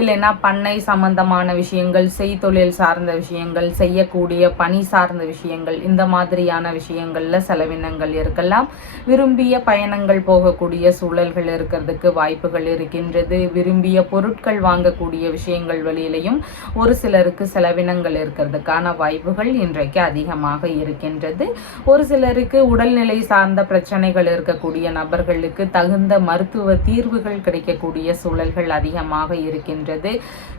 இல்லைன்னா பண்ணை சம்பந்தமான விஷயங்கள், செய்தொழில் சார்ந்த விஷயங்கள், செய்யக்கூடிய பணி சார்ந்த விஷயங்கள் இந்த மாதிரியான விஷயங்கள்ல செலவினங்கள் இருக்கலாம். விரும்பிய பயணங்கள் போகக்கூடிய சூழல் இருக்கிறதுக்கு வாய்ப்புகள் இருக்கின்றது. விரும்பிய பொருட்கள் வாங்கக்கூடிய விஷயங்கள் வழியிலையும் ஒரு சிலருக்கு செலவினங்கள் இருக்கிறதுக்கான வாய்ப்புகள் இன்றைக்கு அதிகமாக இருக்கின்றது. ஒரு சிலருக்கு உடல்நிலை சார்ந்த பிரச்சனைகள் இருக்கக்கூடிய நபர்களுக்கு தகுந்த மருத்துவ தீர்வுகள் கிடைக்கக்கூடிய சூழல்கள் அதிகமாக இருக்கின்றது.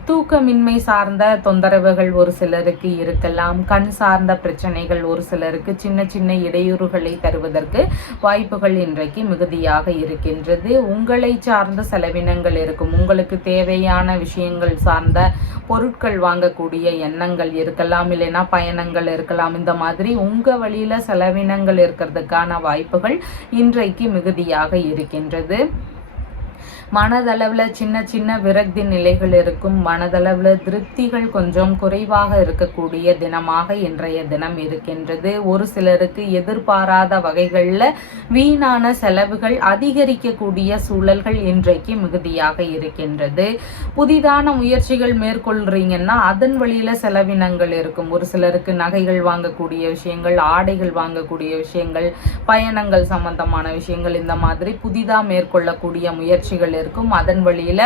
தூக்கமின்மை சார்ந்த தொந்தரவுகள் ஒரு சிலருக்கு இருக்கலாம். கண் சார்ந்த பிரச்சனைகள் ஒரு சிலருக்கு சின்ன சின்ன இடையூறுகளை தருவதற்கு வாய்ப்புகள் இன்றைக்கு மிகுதியாக இருக்கின்றது. உங்களை சார்ந்த செலவினங்கள் இருக்கும். உங்களுக்கு தேவையான விஷயங்கள் சார்ந்த பொருட்கள் வாங்கக்கூடிய எண்ணங்கள் இருக்கலாம். இல்லைன்னா பயணங்கள் இருக்கலாம். இந்த மாதிரி உங்க வழியில செலவினங்கள் இருக்கிறதுக்கான வாய்ப்புகள் இன்றைக்கு மிகுதியாக இருக்கின்றது. மனதளவில் சின்ன சின்ன விரக்தி நிலைகள் இருக்கும். மனதளவில் திருப்திகள் கொஞ்சம் குறைவாக இருக்கக்கூடிய தினமாக இன்றைய தினம் இருக்கின்றது. ஒரு சிலருக்கு எதிர்பாராத வகைகளில் வீணான செலவுகள் அதிகரிக்கக்கூடிய சூழல்கள் இன்றைக்கு மிகுதியாக இருக்கின்றது. புதிதான முயற்சிகள் மேற்கொள்றீங்கன்னா அதன் வழியில் செலவினங்கள் இருக்கும். ஒரு சிலருக்கு நகைகள் வாங்கக்கூடிய விஷயங்கள், ஆடைகள் வாங்கக்கூடிய விஷயங்கள், பயணங்கள் சம்பந்தமான விஷயங்கள் இந்த மாதிரி புதிதாக மேற்கொள்ளக்கூடிய முயற்சிகள் இருக்கும். அதன் வழியில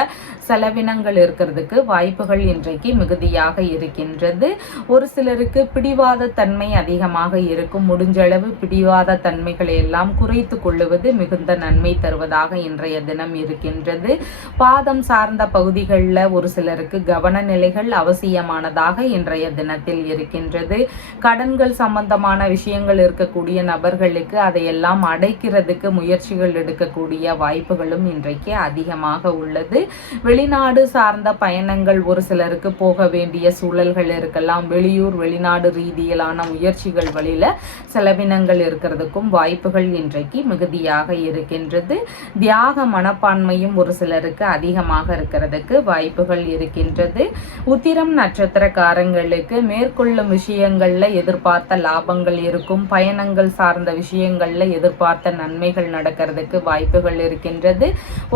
செலவினங்கள் இருக்கிறதுக்கு வாய்ப்புகள் இன்றைக்கு மிகுதியாக இருக்கின்றது. ஒரு சிலருக்கு பிடிவாத தன்மை அதிகமாக இருக்கும். முடிஞ்ச அளவு பிடிவாத தன்மைகளை எல்லாம் குறைத்து கொள்ளுவது மிகுந்த நன்மை தருவதாக இன்றைய தினம் இருக்கின்றது. பாதம் சார்ந்த பகுதிகளில் ஒரு சிலருக்கு கவன நிலைகள் அவசியமானதாக இன்றைய தினத்தில் இருக்கின்றது. கடன்கள் சம்பந்தமான விஷயங்கள் இருக்கக்கூடிய நபர்களுக்கு அதையெல்லாம் அடைக்கிறதுக்கு முயற்சிகள் எடுக்கக்கூடிய வாய்ப்புகளும் இன்றைக்கு அதிகமாக உள்ளது. வெளிநாடு சார்ந்த பயணங்கள் ஒரு சிலருக்கு போக வேண்டிய சூழல்கள் இருக்கலாம். வெளியூர் வெளிநாடு ரீதியிலான முயற்சிகள் வழியில செலவினங்கள் இருக்கிறதுக்கும் வாய்ப்புகள் இன்றைக்கு மிகுதியாக இருக்கின்றது. தியாக மனப்பான்மையும் ஒரு சிலருக்கு அதிகமாக இருக்கிறதுக்கு வாய்ப்புகள் இருக்கின்றது. உத்திரம் நட்சத்திரக்காரங்களுக்கு மேற்கொள்ளும் விஷயங்கள்ல எதிர்பார்த்த லாபங்கள் இருக்கும். பயணங்கள் சார்ந்த விஷயங்கள்ல எதிர்பார்த்த நன்மைகள் நடக்கிறதுக்கு வாய்ப்புகள் இருக்கின்றது.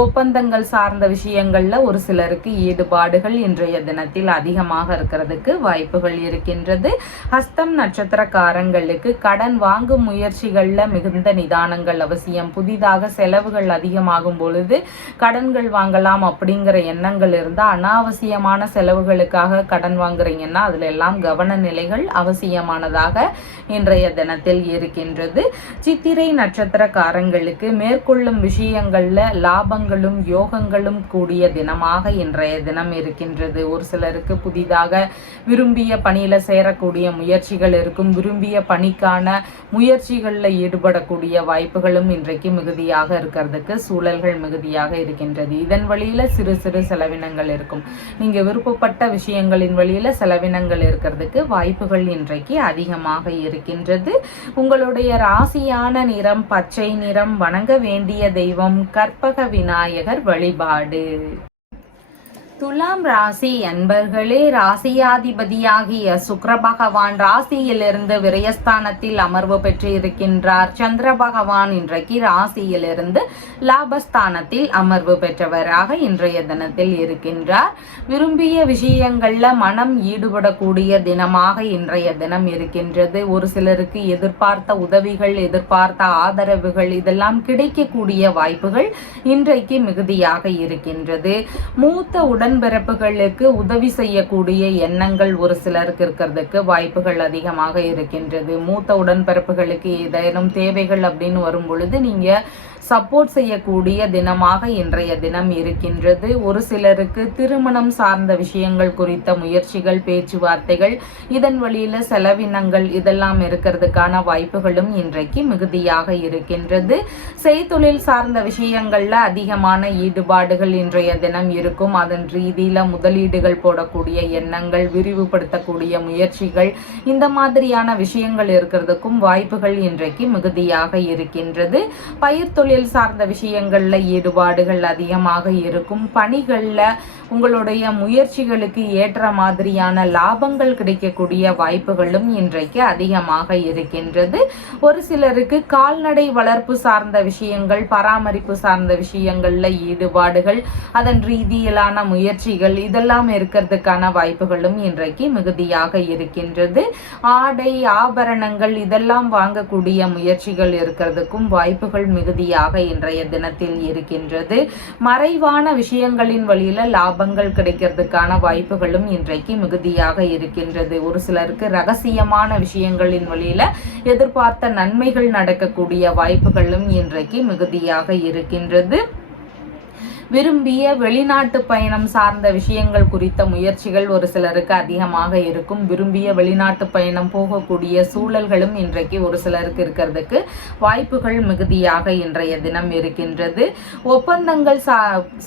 ஒப்பந்தங்கள் சார்ந்த விஷயங்கள்ல ஒரு ஒரு சிலருக்கு ஈடுபாடுகள் இன்றைய தினத்தில் அதிகமாக இருக்கிறதுக்கு வாய்ப்புகள் இருக்கின்றது. ஹஸ்தம் நட்சத்திரக்காரங்களுக்கு கடன் வாங்கும் முயற்சிகளில் மிகுந்த நிதானங்கள் அவசியம். புதிதாக செலவுகள் அதிகமாகும் பொழுது கடன்கள் வாங்கலாம் அப்படிங்கிற எண்ணங்கள் இருந்தால் அனாவசியமான செலவுகளுக்காக கடன் வாங்குறீங்கன்னா அதுல எல்லாம் கவன நிலைகள் அவசியமானதாக இன்றைய தினத்தில் இருக்கின்றது. சித்திரை நட்சத்திரக்காரங்களுக்கு மேற்கொள்ளும் விஷயங்கள்ல லாபங்களும் யோகங்களும் கூடிய தினமாக இன்றைய தினம் இருக்கின்றது. ஒரு சிலருக்கு புதிதாக விரும்பிய பணியில சேரக்கூடிய முயற்சிகள் இருக்கும். விரும்பிய பணிக்கான முயற்சிகளில் ஈடுபடக்கூடிய வாய்ப்புகளும் இன்றைக்கு மிகுதியாக இருக்கிறதுக்கு சூழல்கள் மிகுதியாக இருக்கின்றது. இதன் வழியில சிறு சிறு செலவினங்கள் இருக்கும். நீங்க விருப்பப்பட்ட விஷயங்களின் வழியில செலவினங்கள் இருக்கிறதுக்கு வாய்ப்புகள் இன்றைக்கு அதிகமாக இருக்கின்றது. உங்களுடைய ராசியான நிறம் பச்சை நிறம். வணங்க வேண்டிய தெய்வம் கற்பக விநாயகர் வழிபாடு. துலாம் ராசி அன்பர்களே, ராசியாதிபதியாகிய சுக்கிர பகவான் ராசியிலிருந்து விரயஸ்தானத்தில் அமர்வு பெற்று இருக்கின்றார். சந்திர பகவான் இன்றைக்கு ராசியிலிருந்து லாபஸ்தானத்தில் அமர்வு பெற்றவராக இன்றைய தினத்தில் இருக்கின்றார். விரும்பிய விஷயங்கள்ல மனம் ஈடுபடக்கூடிய தினமாக இன்றைய தினம் இருக்கின்றது. ஒரு சிலருக்கு எதிர்பார்த்த உதவிகள், எதிர்பார்த்த ஆதரவுகள் இதெல்லாம் கிடைக்கக்கூடிய வாய்ப்புகள் இன்றைக்கு மிகுதியாக இருக்கின்றது. மூத்த உடன்பிறப்புகளுக்கு உதவி செய்யக்கூடிய எண்ணங்கள் ஒரு சிலருக்கு இருக்கிறதுக்கு வாய்ப்புகள் அதிகமாக இருக்கின்றது. மூத்த உடன்பிறப்புகளுக்கு ஏதேனும் தேவைகள் அப்படின்னு வரும் பொழுது நீங்க சப்போர்ட் செய்யக்கூடிய தினமாக இன்றைய தினம் இருக்கின்றது. ஒரு சிலருக்கு திருமணம் சார்ந்த விஷயங்கள் குறித்த முயற்சிகள், பேச்சுவார்த்தைகள், இதன் வழியில செலவினங்கள் இதெல்லாம் இருக்கிறதுக்கான வாய்ப்புகளும் இன்றைக்கு மிகுதியாக இருக்கின்றது. செய்தொழில் சார்ந்த விஷயங்கள்ல அதிகமான ஈடுபாடுகள் இன்றைய தினம் இருக்கும். அதன் ரீதியில முதலீடுகள் போடக்கூடிய எண்ணங்கள், விரிவுபடுத்தக்கூடிய முயற்சிகள், இந்த மாதிரியான விஷயங்கள் இருக்கிறதுக்கும் வாய்ப்புகள் இன்றைக்கு மிகுதியாக இருக்கின்றது. பயிர் தொழில் சார்ந்த விஷயங்கள்ல ஈடுபாடுகள் அதிகமாக இருக்கும். பணிகள்ல உங்களுடைய முயற்சிகளுக்கு ஏற்ற மாதிரியான லாபங்கள் கிடைக்கக்கூடிய வாய்ப்புகளும் இன்றைக்கு அதிகமாக இருக்கின்றது. ஒரு சிலருக்கு கால்நடை வளர்ப்பு சார்ந்த விஷயங்கள், பராமரிப்பு சார்ந்த விஷயங்கள்ல ஈடுபாடுகள், அதன் ரீதியிலான முயற்சிகள் இதெல்லாம் இருக்கிறதுக்கான வாய்ப்புகளும் இன்றைக்கு மிகுதியாக இருக்கின்றது. ஆடை ஆபரணங்கள் இதெல்லாம் வாங்கக்கூடிய முயற்சிகள் இருக்கிறதுக்கும் வாய்ப்புகள் மிகுதியாக இன்றைய தினத்தில் இருக்கின்றது. மறைவான விஷயங்களின் வழியில லாபங்கள் கிடைக்கிறதுக்கான வாய்ப்புகளும் இன்றைக்கு மிகுதியாக இருக்கின்றது. ஒரு சிலருக்கு ரகசியமான விஷயங்களின் வழியில எதிர்பார்த்த நன்மைகள் நடக்கக்கூடிய வாய்ப்புகளும் இன்றைக்கு மிகுதியாக இருக்கின்றது. விரும்பிய வெளிநாட்டு பயணம் சார்ந்த விஷயங்கள் குறித்த முயற்சிகள் ஒரு சிலருக்கு அதிகமாக இருக்கும். விரும்பிய வெளிநாட்டு பயணம் போகக்கூடிய சூழல்களும் இன்றைக்கு ஒரு சிலருக்கு இருக்கிறதுக்கு வாய்ப்புகள் மிகுதியாக இன்றைய தினம் இருக்கின்றது. ஒப்பந்தங்கள்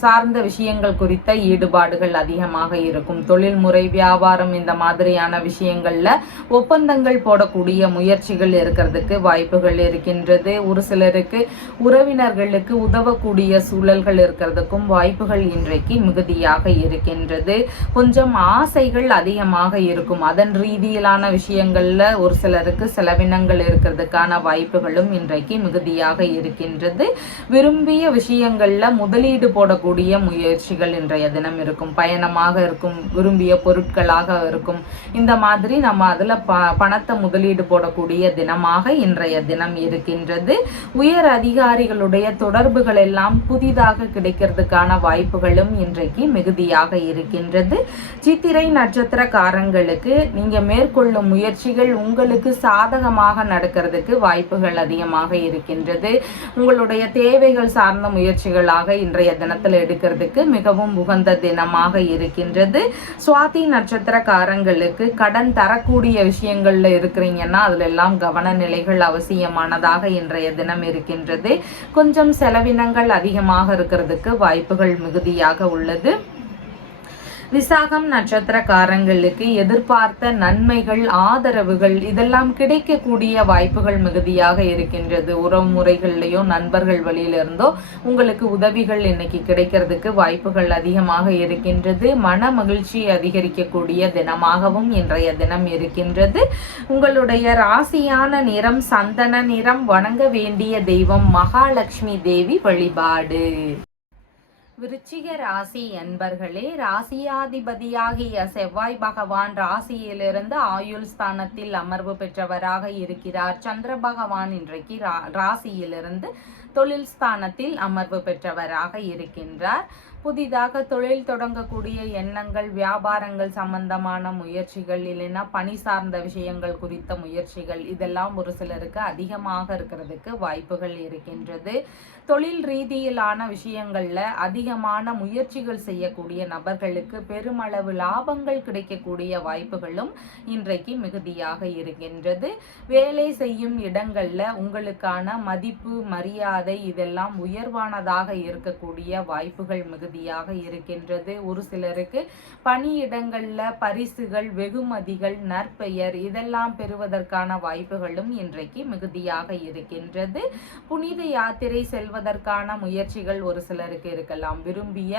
சார்ந்த விஷயங்கள் குறித்த ஈடுபாடுகள் அதிகமாக இருக்கும். தொழில்முறை, வியாபாரம் இந்த மாதிரியான விஷயங்கள்ல ஒப்பந்தங்கள் போடக்கூடிய முயற்சிகள் இருக்கிறதுக்கு வாய்ப்புகள் இருக்கின்றது. ஒரு சிலருக்கு உறவினர்களுக்கு உதவக்கூடிய சூழல்கள் இருக்கிறதுக்கும் வாய்ப்புகள் இன்றைக்கு மிகுதியாக இருக்கின்றது. கொஞ்சம் ஆசைகள் அதிகமாக இருக்கும். அதன் ரீதியிலான விஷயங்கள்ல ஒரு சிலருக்கு செலவினங்கள் இருக்கிறதுக்கான வாய்ப்புகளும் இன்றைக்கு மிகுதியாக இருக்கின்றது. விரும்பிய விஷயங்கள்ல முதலீடு போடக்கூடிய முயற்சிகள் இன்றைய தினம் இருக்கும். பயணமாக இருக்கும், விரும்பிய பொருட்களாக இருக்கும். இந்த மாதிரி நம்ம அதுல பணத்தை முதலீடு போடக்கூடிய தினமாக இன்றைய தினம் இருக்கின்றது. உயர் அதிகாரிகளுடைய தொடர்புகள் எல்லாம் புதிதாக கிடைக்கிறது வாய்ப்புகளும் இன்றைக்கு மிகுதியாக இருக்கின்றது. சித்திரை நட்சத்திரக்காரங்களுக்கு நீங்க மேற்கொள்ளும் முயற்சிகள் உங்களுக்கு சாதகமாக நடக்கிறதுக்கு வாய்ப்புகள் அதிகமாக இருக்கின்றது. உங்களுடைய தேவைகள் சார்ந்த முயற்சிகளாக இன்றைய தினத்தில் எடுக்கிறதுக்கு மிகவும் உகந்த தினமாக இருக்கின்றது. சுவாதி நட்சத்திரக்காரங்களுக்கு கடன் தரக்கூடிய விஷயங்கள்ல இருக்கிறீங்கன்னா அதுல எல்லாம் கவன நிலைகள் அவசியமானதாக இன்றைய தினம் இருக்கின்றது. கொஞ்சம் செலவினங்கள் அதிகமாக இருக்கிறதுக்கு வாய்ப்புகள் மிகுதியாக உள்ளது. விசாகம் நட்சத்திரக்காரங்களுக்கு எதிர்பார்த்த நன்மைகள், ஆதரவுகள் இதெல்லாம் கிடைக்கக்கூடிய வாய்ப்புகள் மிகுதியாக இருக்கின்றது. உறவு முறைகள்லையோ நண்பர்கள் வழியிலிருந்தோ உங்களுக்கு உதவிகள் இன்னைக்கு கிடைக்கிறதுக்கு வாய்ப்புகள் அதிகமாக இருக்கின்றது. மன மகிழ்ச்சி அதிகரிக்கக்கூடிய தினமாகவும் இன்றைய தினம் இருக்கின்றது. உங்களுடைய ராசியான நிறம் சந்தன நிறம். வணங்க வேண்டிய தெய்வம் மகாலட்சுமி தேவி வழிபாடு. விருச்சிக ராசி என்பர்களே, ராசியாதிபதியாகிய செவ்வாய் பகவான் ராசியிலிருந்து ஆயுள் ஸ்தானத்தில் அமர்வு பெற்றவராக இருக்கிறார். சந்திர பகவான் இன்றைக்கு ராசியிலிருந்து தொழில் ஸ்தானத்தில் அமர்வு பெற்றவராக இருக்கின்றார். புதிதாக தொழில் தொடங்கக்கூடிய எண்ணங்கள், வியாபாரங்கள் சம்பந்தமான முயற்சிகள், இல்லைன்னா பணி சார்ந்த விஷயங்கள் குறித்த முயற்சிகள், இதெல்லாம் ஒரு சிலருக்கு அதிகமாக இருக்கிறதுக்கு வாய்ப்புகள் இருக்கின்றது. தொழில் ரீதியிலான விஷயங்கள்ல அதிகமான முயற்சிகள் செய்யக்கூடிய நபர்களுக்கு பெருமளவு லாபங்கள் கிடைக்கக்கூடிய வாய்ப்புகளும் இன்றைக்கு மிகுதியாக இருக்கின்றது. வேலை செய்யும் இடங்கள்ல உங்களுக்கான மதிப்பு, மரியாதை இதெல்லாம் உயர்வானதாக இருக்கக்கூடிய வாய்ப்புகள் மிகுதியாக இருக்கின்றது. ஒரு சிலருக்கு பணியிடங்கள்ல பரிசுகள், வெகுமதிகள், நற்பெயர் இதெல்லாம் பெறுவதற்கான வாய்ப்புகளும் இன்றைக்கு மிகுதியாக இருக்கின்றது. புனித யாத்திரை செல்வதற்கான முயற்சிகள் ஒரு சிலருக்கு இருக்கலாம். விரும்பிய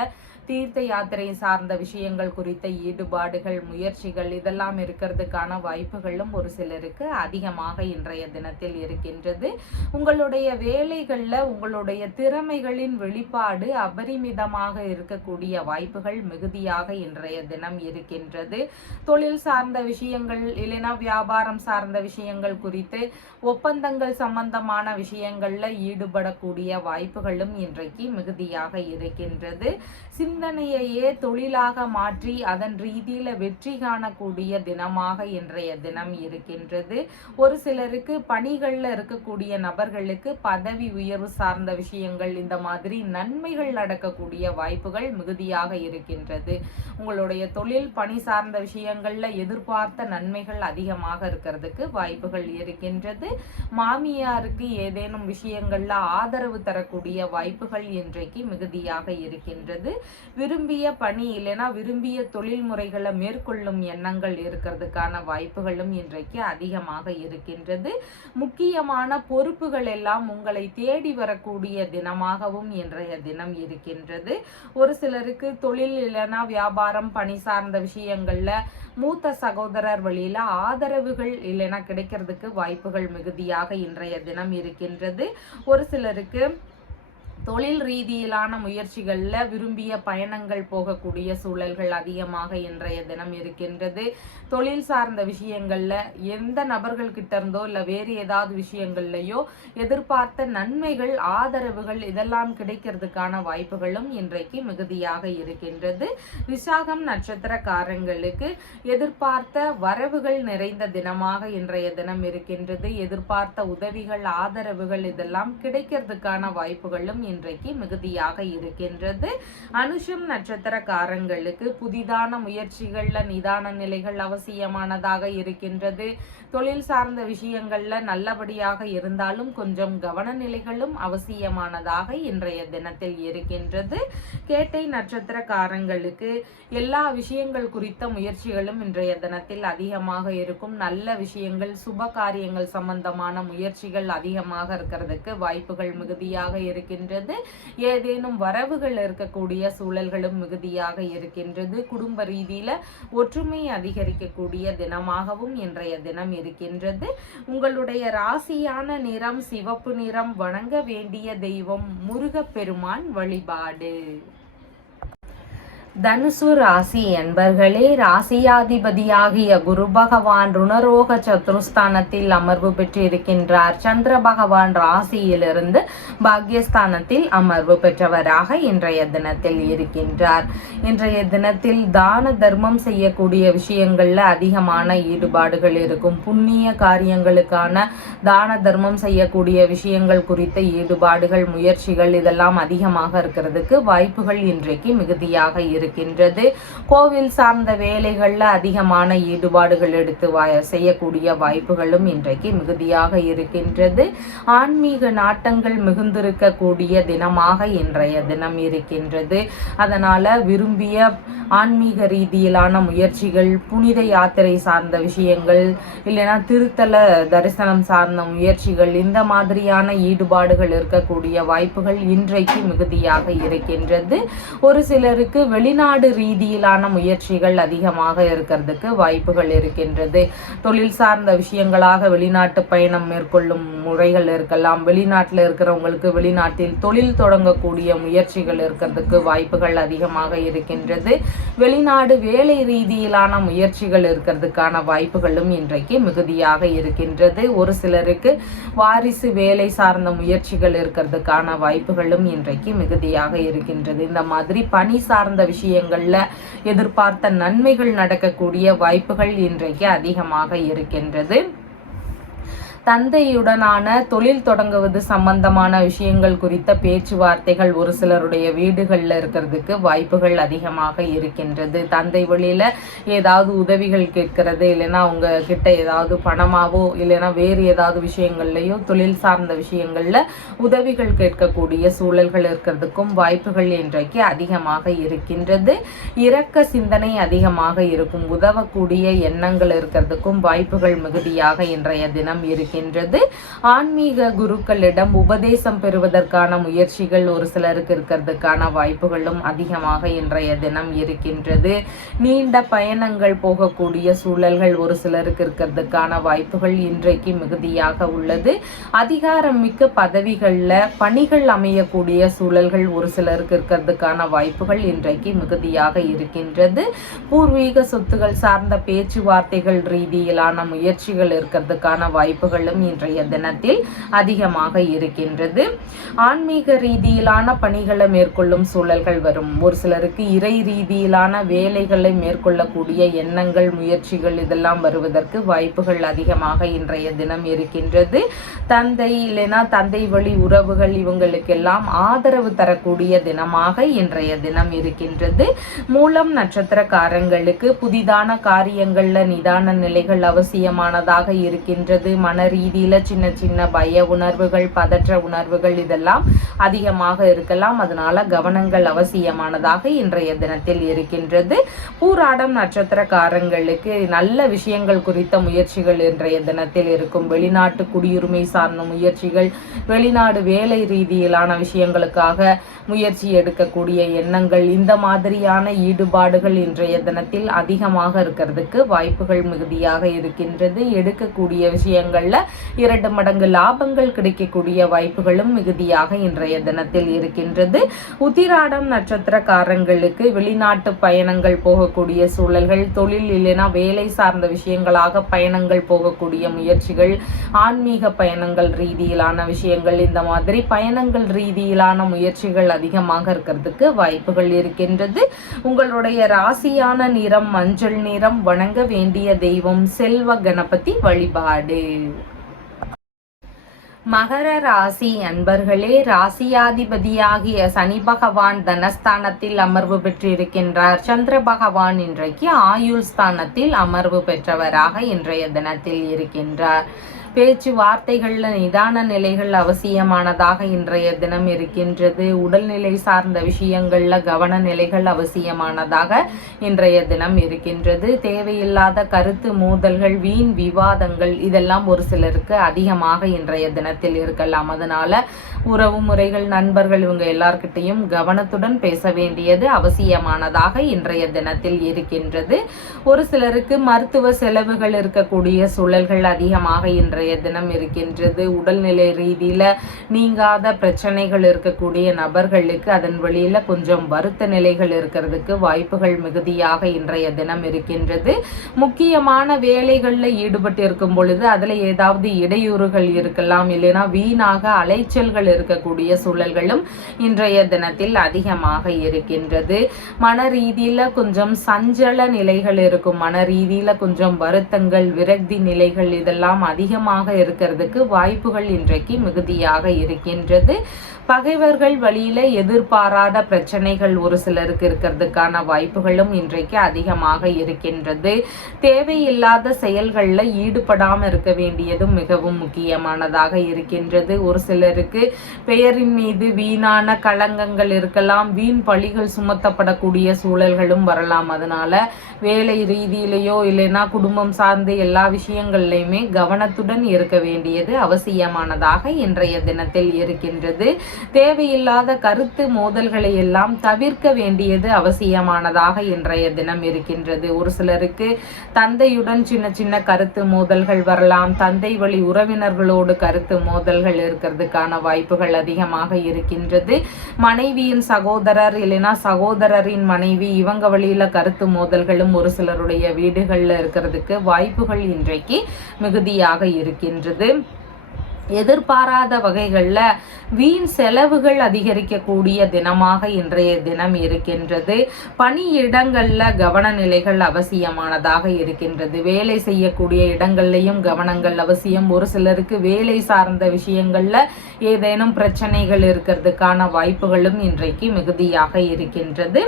தீர்த்த யாத்திரை சார்ந்த விஷயங்கள் குறித்த ஈடுபாடுகள், முயற்சிகள் இதெல்லாம் இருக்கிறதுக்கான வாய்ப்புகளும் ஒரு சிலருக்கு அதிகமாக இன்றைய தினத்தில் இருக்கின்றது. உங்களுடைய வேலைகள்ல உங்களுடைய திறமைகளின் வெளிப்பாடு அபரிமிதமாக இருக்கக்கூடிய வாய்ப்புகள் மிகுதியாக இன்றைய தினம் இருக்கின்றது. தொழில் சார்ந்த விஷயங்கள், இல்லைனா வியாபாரம் சார்ந்த விஷயங்கள் குறித்து ஒப்பந்தங்கள் சம்பந்தமான விஷயங்கள்ல ஈடுபடக்கூடிய வாய்ப்புகளும் இன்றைக்கு மிகுதியாக இருக்கின்றது. சிந்தனையையே தொழிலாக மாற்றி அதன் ரீதியில வெற்றி காணக்கூடிய தினமாக இன்றைய தினம் இருக்கின்றது. ஒரு சிலருக்கு பணிகள்ல இருக்கக்கூடிய நபர்களுக்கு பதவி உயர்வு சார்ந்த விஷயங்கள், இந்த மாதிரி நன்மைகள் நடக்கக்கூடிய வாய்ப்புகள் மிகுதியாக இருக்கின்றது. உங்களுடைய தொழில் பணி சார்ந்த விஷயங்கள்ல எதிர்பார்த்த நன்மைகள் அதிகமாக இருக்கிறதுக்கு வாய்ப்புகள் இருக்கின்றது. மாமியாருக்கு ஏதேனும் விஷயங்கள்ல ஆதரவு தரக்கூடிய வாய்ப்புகள் இன்றைக்கு மிகுதியாக இருக்கின்றது. விரும்பிய பணி, இல்லைனா விரும்பிய தொழில் முறைகளை மேற்கொள்ளும் எண்ணங்கள் இருக்கிறதுக்கான வாய்ப்புகளும் இன்றைக்கு அதிகமாக இருக்கின்றது. முக்கியமான பொறுப்புகள் எல்லாம் உங்களை தேடி வரக்கூடிய தினமாகவும் இன்றைய தினம் இருக்கின்றது. ஒரு சிலருக்கு தொழில், இல்லைனா வியாபாரம், பணி சார்ந்த விஷயங்கள்ல மூத்த சகோதரர் வழியில ஆதரவுகள் இல்லைனா கிடைக்கிறதுக்கு வாய்ப்புகள் மிகுதியாக இன்றைய தினம் இருக்கின்றது. ஒரு சிலருக்கு தொழில் ரீதியிலான முயற்சிகள்ல விரும்பிய பயணங்கள் போகக்கூடிய சூழல்கள் அதிகமாக இன்றைய தினம் இருக்கின்றது. தொழில் சார்ந்த விஷயங்கள்ல எந்த நபர்கள் கிட்ட இருந்தோ இல்ல வேறு ஏதாவது விஷயங்கள்லயோ எதிர்பார்த்த நன்மைகள், ஆதரவுகள் இதெல்லாம் கிடைக்கிறதுக்கான வாய்ப்புகளும் இன்றைக்கு மிகுதியாக இருக்கின்றது. விசாகம் நட்சத்திரக்காரங்களுக்கு எதிர்பார்த்த வரவுகள் நிறைந்த தினமாக இன்றைய தினம் இருக்கின்றது. எதிர்பார்த்த உதவிகள், ஆதரவுகள் இதெல்லாம் கிடைக்கிறதுக்கான வாய்ப்புகளும் இன்றைக்கு மிகுதியாக இருக்கின்றது. அனுஷம் நட்சத்திரக்காரங்களுக்கு புதிதான முயற்சிகள்ல நிதான நிலைகள் அவசியமானதாக இருக்கின்றது. தொழில் சார்ந்த விஷயங்கள்ல நல்லபடியாக இருந்தாலும் கொஞ்சம் கவன நிலைகளும் அவசியமானதாக இன்றைய தினத்தில் இருக்கின்றது. கேட்டை நட்சத்திரக்காரங்களுக்கு எல்லா விஷயங்கள் குறித்த முயற்சிகளும் இன்றைய தினத்தில் அதிகமாக இருக்கும். நல்ல விஷயங்கள், சுப காரியங்கள் சம்பந்தமான முயற்சிகள் அதிகமாக இருக்கிறதுக்கு வாய்ப்புகள் மிகுதியாக இருக்கின்றது. ஏதேனும் வரவுகள் இருக்கக்கூடிய சூழல்களும் மிகுதியாக இருக்கின்றது. குடும்ப ரீதியில ஒற்றுமை அதிகரிக்கக்கூடிய தினமாகவும் இன்றைய தினம் இருக்கின்றது. உங்களுடைய ராசியான நிறம் சிவப்பு நிறம். வணங்க வேண்டிய தெய்வம் முருகப்பெருமான் வழிபாடு. தனுசு ராசி என்பர்களே, ராசியாதிபதியாகிய குரு பகவான் ருணரோக சத்துருஸ்தானத்தில் அமர்வு பெற்று இருக்கின்றார். சந்திர பகவான் ராசியிலிருந்து பாக்யஸ்தானத்தில் அமர்வு பெற்றவராக இன்றைய தினத்தில் இருக்கின்றார். இன்றைய தினத்தில் தான தர்மம் செய்யக்கூடிய விஷயங்கள்ல அதிகமான ஈடுபாடுகள் இருக்கும். புண்ணிய காரியங்களுக்கான தான தர்மம் செய்யக்கூடிய விஷயங்கள் குறித்த ஈடுபாடுகள், முயற்சிகள் இதெல்லாம் அதிகமாக இருக்கிறதுக்கு வாய்ப்புகள் இன்றைக்கு மிகுதியாக இருக்கின்றது. கோவில் சார்ந்த வேலைகள்ல அதிகமான ஈடுபாடுகள் எடுத்து செய்யக்கூடிய வாய்ப்புகளும் இன்றைக்கு மிகுதியாக இருக்கின்றது. ஆன்மீக நாட்டங்கள் மிகுந்திருக்கக்கூடிய தினமாக இன்றைய தினம் இருக்கின்றது. அதனால விரும்பிய ஆன்மீக ரீதியிலான முயற்சிகள், புனித யாத்திரை சார்ந்த விஷயங்கள், இல்லைன்னா திருத்தல தரிசனம் சார்ந்த முயற்சிகள், இந்த மாதிரியான ஈடுபாடுகள் இருக்கக்கூடிய வாய்ப்புகள் இன்றைக்கு மிகுதியாக இருக்கின்றது. ஒரு சிலருக்கு வெளிநாட்டு வெளிநாடு ரீதியிலான முயற்சிகள் அதிகமாக இருக்கிறதுக்கு வாய்ப்புகள் இருக்கின்றது. தொழில் சார்ந்த விஷயங்களாக வெளிநாட்டு பயணம் மேற்கொள்ளும் முறைகள் இருக்கலாம். வெளிநாட்டில் இருக்கிறவங்களுக்கு வெளிநாட்டில் தொழில் தொடங்கக்கூடிய முயற்சிகள் இருக்கிறதுக்கு வாய்ப்புகள் அதிகமாக இருக்கின்றது. வெளிநாடு வேலை ரீதியிலான முயற்சிகள் இருக்கிறதுக்கான வாய்ப்புகளும் இன்றைக்கு மிகுதியாக இருக்கின்றது. ஒரு சிலருக்கு வாரிசு வேலை சார்ந்த முயற்சிகள் இருக்கிறதுக்கான வாய்ப்புகளும் இன்றைக்கு மிகுதியாக இருக்கின்றது. இந்த மாதிரி பணி சார்ந்த விஷயங்கள்ல எதிர்பார்த்த நன்மைகள் நடக்கக்கூடிய வாய்ப்புகள் இன்றைக்கு அதிகமாக இருக்கின்றது. தந்தையுடனான தொழில் தொடங்குவது சம்பந்தமான விஷயங்கள் குறித்த பேச்சுவார்த்தைகள் ஒரு சிலருடைய வீடுகளில் இருக்கிறதுக்கு வாய்ப்புகள் அதிகமாக இருக்கின்றது. தந்தை வழியில் ஏதாவது உதவிகள் கேட்கறது, இல்லைன்னா அவங்க கிட்ட ஏதாவது பணமாவோ இல்லைன்னா வேறு ஏதாவது விஷயங்கள்லையோ தொழில் சார்ந்த விஷயங்களில் உதவிகள் கேட்கக்கூடிய சூழல்கள் இருக்கிறதுக்கும் வாய்ப்புகள் இன்றைக்கு அதிகமாக இருக்கின்றது. இரக்க சிந்தனை அதிகமாக இருக்கும், உதவக்கூடிய எண்ணங்கள் இருக்கிறதுக்கும் வாய்ப்புகள் மிகுதியாக இன்றைய தினம் இருக்கின்றது. ஆன்மீக குருக்களிடம் உபதேசம் பெறுவதற்கான முயற்சிகள் ஒரு சிலருக்கு இருக்கிறதுக்கான வாய்ப்புகளும் அதிகமாக இன்றைய தினம் இருக்கின்றது. நீண்ட பயணங்கள் போகக்கூடிய சூழல்கள் ஒரு சிலருக்கு இருக்கிறதுக்கான வாய்ப்புகள் இன்றைக்கு மிகுதியாக உள்ளது. அதிகாரம் மிக்க பதவிகளில் பணிகள் அமையக்கூடிய சூழல்கள் ஒரு சிலருக்கு இருக்கிறதுக்கான வாய்ப்புகள் இன்றைக்கு மிகுதியாக இருக்கின்றது. பூர்வீக சொத்துகள் சார்ந்த பேச்சுவார்த்தைகள் ரீதியிலான முயற்சிகள் இருக்கிறதுக்கான வாய்ப்புகள் இன்றைய தினத்தில் அதிகமாக இருக்கின்றது. ஆன்மீக ரீதியிலான பணிகளை மேற்கொள்ளும் சூழல்கள் வரும். ஒரு சிலருக்கு இறை ரீதியிலான வேலைகளை மேற்கொள்ளக்கூடிய எண்ணங்கள் முயற்சிகள் இதெல்லாம் வருவதற்கு வாய்ப்புகள் அதிகமாக இன்றைய தினம் இருக்கின்றது. தந்தை இல்லைனா தந்தை வழி உறவுகள் இவங்களுக்கெல்லாம் ஆதரவு தரக்கூடிய தினமாக இன்றைய தினம் இருக்கின்றது. மூலம் நட்சத்திரக்காரங்களுக்கு புதிதான காரியங்கள்ல நிதான நிலைகள் அவசியமானதாக இருக்கின்றது. மன ரீதியில சின்ன சின்ன பய உணர்வுகள், பதற்ற உணர்வுகள் இதெல்லாம் அதிகமாக இருக்கலாம். அதனால கவனங்கள் அவசியமானதாக இன்றைய தினத்தில் இருக்கின்றது. பூராடம் நட்சத்திரக்காரங்களுக்கு நல்ல விஷயங்கள் குறித்த முயற்சிகள் இன்றைய தினத்தில் இருக்கும். வெளிநாட்டு குடியுரிமை சார்ந்த முயற்சிகள், வெளிநாடு வேலை ரீதியிலான விஷயங்களுக்காக முயற்சி எடுக்கக்கூடிய எண்ணங்கள், இந்த மாதிரியான ஈடுபாடுகள் இன்றைய தினத்தில் அதிகமாக இருக்கிறதுக்கு வாய்ப்புகள் மிகுதியாக இருக்கின்றது. எடுக்கக்கூடிய விஷயங்கள்ல 2 மடங்கு லாபங்கள் கிடைக்கக்கூடிய வாய்ப்புகளும் மிகுதியாக இன்றைய தினத்தில் இருக்கின்றது. உத்திராடம் நட்சத்திரக்காரங்களுக்கு வெளிநாட்டு பயணங்கள் போகக்கூடிய சூழல்கள், தொழில் இல்லைனா வேலை சார்ந்த விஷயங்களாக பயணங்கள் போகக்கூடிய முயற்சிகள், ஆன்மீக பயணங்கள் ரீதியிலான விஷயங்கள், இந்த மாதிரி பயணங்கள் ரீதியிலான முயற்சிகள் அதிகமாக இருக்கிறதுக்கு வாய்ப்புகள் இருக்கின்றது. உங்களுடைய ராசியான நிறம் மஞ்சள் நிறம். வணங்க வேண்டிய தெய்வம் செல்வ கணபதி வழிபாடு. மகர ராசி அன்பர்களே, ராசியாதிபதியாகிய சனி பகவான் தனஸ்தானத்தில் அமர்வு பெற்றிருக்கின்றார். சந்திர பகவான் இன்றைக்கு ஆயுள் ஸ்தானத்தில் அமர்வு பெற்றவராக இன்றைய தினத்தில் இருக்கின்றார். பேச்சுவார்த்தைகள்ல நிதான நிலைகள் அவசியமானதாக இன்றைய தினம் இருக்கின்றது. உடல்நிலை சார்ந்த விஷயங்கள்ல கவன நிலைகள் அவசியமானதாக இன்றைய தினம் இருக்கின்றது. தேவையில்லாத கருத்து மோதல்கள், வீண் விவாதங்கள் இதெல்லாம் ஒரு சிலருக்கு அதிகமாக இன்றைய தினத்தில் இருக்கலாம். அதனால உறவு முறைகள், நண்பர்கள் இவங்க எல்லார்கிட்டையும் கவனத்துடன் பேச வேண்டியது அவசியமானதாக இன்றைய தினத்தில் இருக்கின்றது. ஒரு சிலருக்கு மருத்துவ செலவுகள் இருக்கக்கூடிய சூழல்கள் அதிகமாக இன்றைய தினம் இருக்கின்றது. உடல்நிலை ரீதியில நீங்காத பிரச்சனைகள் இருக்கக்கூடிய நபர்களுக்கு அதன் வழியில கொஞ்சம் வருத்த நிலைகள் இருக்கிறதுக்கு வாய்ப்புகள் மிகுதியாக இன்றைய தினம் இருக்கின்றது. முக்கியமான வேலைகள்ல ஈடுபட்டு இருக்கும் பொழுது அதுல ஏதாவது இடையூறுகள் இருக்கலாம், இல்லைன்னா வீணாக அலைச்சல்கள் இருக்கக்கூடிய சூழல்களும் இன்றைய தினத்தில் அதிகமாக இருக்கின்றது. மன ரீதியில கொஞ்சம் சஞ்சல நிலைகள் இருக்கும், மன ரீதியில கொஞ்சம் வருத்தங்கள், விரக்தி நிலைகள் இதெல்லாம் அதிகமாக இருக்கிறதுக்கு வாய்ப்புகள் இன்றைக்கு மிகுதியாக இருக்கின்றது. பகைவர்கள் வழியில எதிர்பாராத பிரச்சனைகள் ஒரு சிலருக்கு இருக்கிறதுக்கான வாய்ப்புகளும் இன்றைக்கு அதிகமாக இருக்கின்றது. தேவையில்லாத செயல்கள்ல ஈடுபடாம இருக்க வேண்டியதும் மிகவும் முக்கியமானதாக இருக்கின்றது. ஒரு சிலருக்கு பெயரின் மீது வீணான களங்கங்கள் இருக்கலாம், வீண் பழிகள் சுமத்தப்படக்கூடிய சூழல்களும் வரலாம். அதனால வேலை ரீதியிலேயோ இல்லைன்னா குடும்பம் சார்ந்து எல்லா விஷயங்கள்லையுமே கவனத்துடன் கவனத்துடன் இருக்க வேண்டியது அவசியமானதாக இன்றைய தினத்தில் இருக்கின்றது. தேவையில்லாத கருத்து மோதல்களை எல்லாம் தவிர்க்க வேண்டியது அவசியமானதாக இன்றைய தினம் இருக்கின்றது. ஒரு சிலருக்கு தந்தையுடன் சின்ன சின்ன கருத்து மோதல்கள் வரலாம். தந்தை வழி உறவினர்களோடு கருத்து மோதல்கள் இருக்கிறதுக்கான வாய்ப்புகள் அதிகமாக இருக்கின்றது. மனைவியின் சகோதரர் இல்லைன்னா சகோதரரின் மனைவி இவங்க வழியில கருத்து மோதல்களும் ஒரு சிலருடைய வீடுகள்ல இருக்கிறதுக்கு வாய்ப்புகள் இன்றைக்கு மிகுதியாக இருக்கின்றது. எதிர்பாராத வகைகளில் வீண் செலவுகள் அதிகரிக்கக்கூடிய தினமாக இன்றைய தினம் இருக்கின்றது. பணியிடங்களில் கவனநிலைகள் அவசியமானதாக இருக்கின்றது. வேலை செய்யக்கூடிய இடங்கள்லையும் கவனங்கள் அவசியம். ஒரு சிலருக்கு வேலை சார்ந்த விஷயங்களில் ஏதேனும் பிரச்சனைகள் இருக்கிறதுக்கான வாய்ப்புகளும் இன்றைக்கு மிகுதியாக இருக்கின்றது.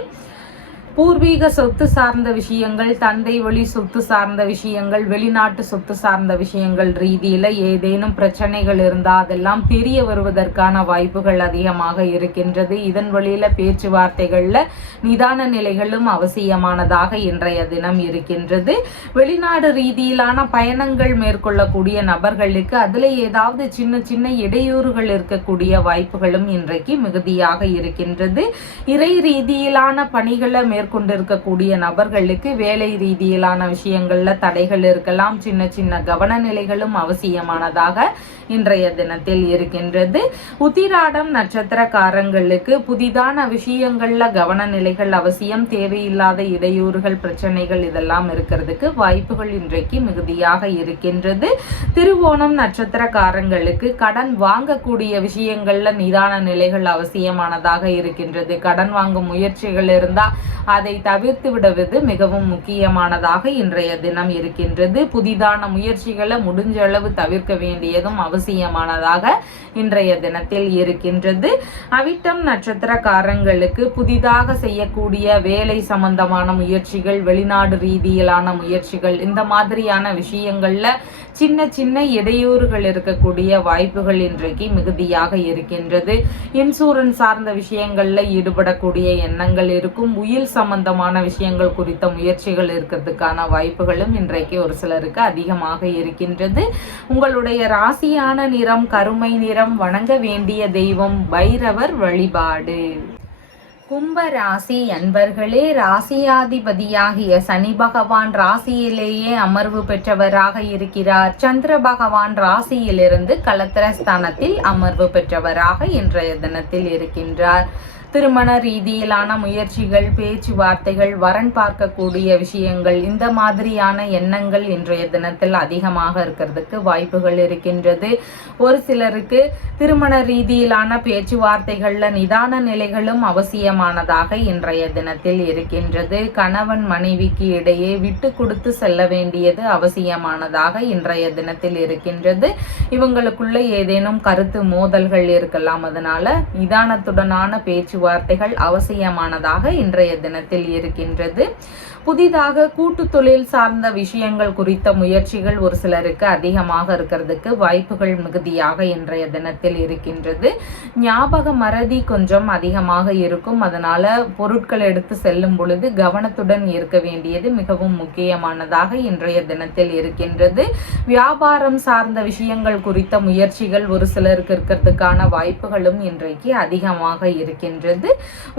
பூர்வீக சொத்து சார்ந்த விஷயங்கள், தந்தை வழி சொத்து சார்ந்த விஷயங்கள், வெளிநாட்டு சொத்து சார்ந்த விஷயங்கள் ரீதியில ஏதேனும் பிரச்சனைகள் இருந்தால் அதெல்லாம் தெரிய வருவதற்கான வாய்ப்புகள் அதிகமாக இருக்கின்றது. இதன் வழியில பேச்சுவார்த்தைகள்ல நிதான நிலைகளும் அவசியமானதாக இன்றைய தினம் இருக்கின்றது. வெளிநாடு ரீதியிலான பயணங்கள் மேற்கொள்ளக்கூடிய நபர்களுக்கு அதுல ஏதாவது சின்ன சின்ன இடையூறுகள் இருக்கக்கூடிய வாய்ப்புகளும் இன்றைக்கு மிகுதியாக இருக்கின்றது. இறை ரீதியிலான பணிகளை மேற்கொண்டிருக்கக்கூடிய நபர்களுக்கு வேலை ரீதியிலான விஷயங்கள்ல தடைகள் இருக்கலாம். சின்ன சின்ன கவன நிலைகளும் அவசியமானதாக இன்றைய தினத்தில் இருக்கின்றது. உத்திராடம் நட்சத்திரக்காரங்களுக்கு புதிதான விஷயங்கள்ல கவன நிலைகள் அவசியம். தேவையில்லாத இடையூறுகள் பிரச்சனைகள் இதெல்லாம் இருக்கிறதுக்கு வாய்ப்புகள் இன்றைக்கு மிகுதியாக இருக்கின்றது. திருவோணம் நட்சத்திரக்காரங்களுக்கு கடன் வாங்கக்கூடிய விஷயங்கள்ல நிதான நிலைகள் அவசியமானதாக இருக்கின்றது. கடன் வாங்கும் முயற்சிகள் இருந்தா அதை தவிர்த்து விடுவது மிகவும் முக்கியமானதாக இன்றைய தினம் இருக்கின்றது. புதிதான முயற்சிகளை முடிஞ்ச அளவு தவிர்க்க வேண்டியதும் அவசியமானதாக இன்றைய தினத்தில் இருக்கின்றது. அவிட்டம் நட்சத்திரக்காரங்களுக்கு புதிதாக செய்யக்கூடிய வேலை சம்பந்தமான முயற்சிகள், வெளிநாடு ரீதியிலான முயற்சிகள், இந்த மாதிரியான விஷயங்கள்ல சின்ன சின்ன இடையூறுகள் இருக்கக்கூடிய வாய்ப்புகள் இன்றைக்கு மிகுதியாக இருக்கின்றது. இன்சூரன்ஸ் சார்ந்த விஷயங்கள்ல ஈடுபடக்கூடிய எண்ணங்கள் இருக்கும். உயில் சம்பந்தமான விஷயங்கள் குறித்த முயற்சிகள் இருக்கிறதுக்கான வாய்ப்புகளும் இன்றைக்கு ஒரு சிலருக்கு அதிகமாக இருக்கின்றது. உங்களுடைய ராசியான நிறம் கருமை நிறம். வணங்க வேண்டிய தெய்வம் பைரவர் வழிபாடு. கும்ப ராசி அன்பர்களே, ராசியாதிபதியாகிய சனி பகவான் ராசியிலேயே அமர்வு பெற்றவராக இருக்கிறார். சந்திர பகவான் ராசியிலிருந்து கலத்திரஸ்தானத்தில் அமர்வு பெற்றவராக இன்றைய தினத்தில் இருக்கின்றார். திருமண ரீதியிலான முயற்சிகள், பேச்சுவார்த்தைகள், வரன் பார்க்கக்கூடிய விஷயங்கள், இந்த மாதிரியான எண்ணங்கள் இன்றைய தினத்தில் அதிகமாக இருக்கிறதுக்கு வாய்ப்புகள் இருக்கின்றது. ஒரு சிலருக்கு திருமண ரீதியிலான பேச்சுவார்த்தைகள்ல நிதான நிலைகளும் அவசியமானதாக இன்றைய தினத்தில் இருக்கின்றது. கணவன் மனைவிக்கு இடையே விட்டு கொடுத்து செல்ல வேண்டியது அவசியமானதாக இன்றைய தினத்தில் இருக்கின்றது. இவங்களுக்குள்ள ஏதேனும் கருத்து மோதல்கள் இருக்கலாம். அதனால நிதானத்துடனான பேச்சுவார்த்தைகள் அவசியமானதாக இன்றைய தினத்தில் இருக்கின்றது. புதிதாக கூட்டு தொழில் சார்ந்த விஷயங்கள் குறித்த முயற்சிகள் ஒரு சிலருக்கு அதிகமாக இருக்கிறதுக்கு வாய்ப்புகள் மிகுதியாக இன்றைய தினத்தில் இருக்கின்றது. ஞாபக மறதி கொஞ்சம் அதிகமாக இருக்கும். அதனால பொருட்கள் எடுத்து செல்லும் பொழுது கவனத்துடன் இருக்க வேண்டியது மிகவும் முக்கியமானதாக இன்றைய தினத்தில் இருக்கின்றது. வியாபாரம் சார்ந்த விஷயங்கள் குறித்த முயற்சிகள் ஒரு சிலருக்கு இருக்கிறதுக்கான வாய்ப்புகளும் இன்றைக்கு அதிகமாக இருக்கின்றது.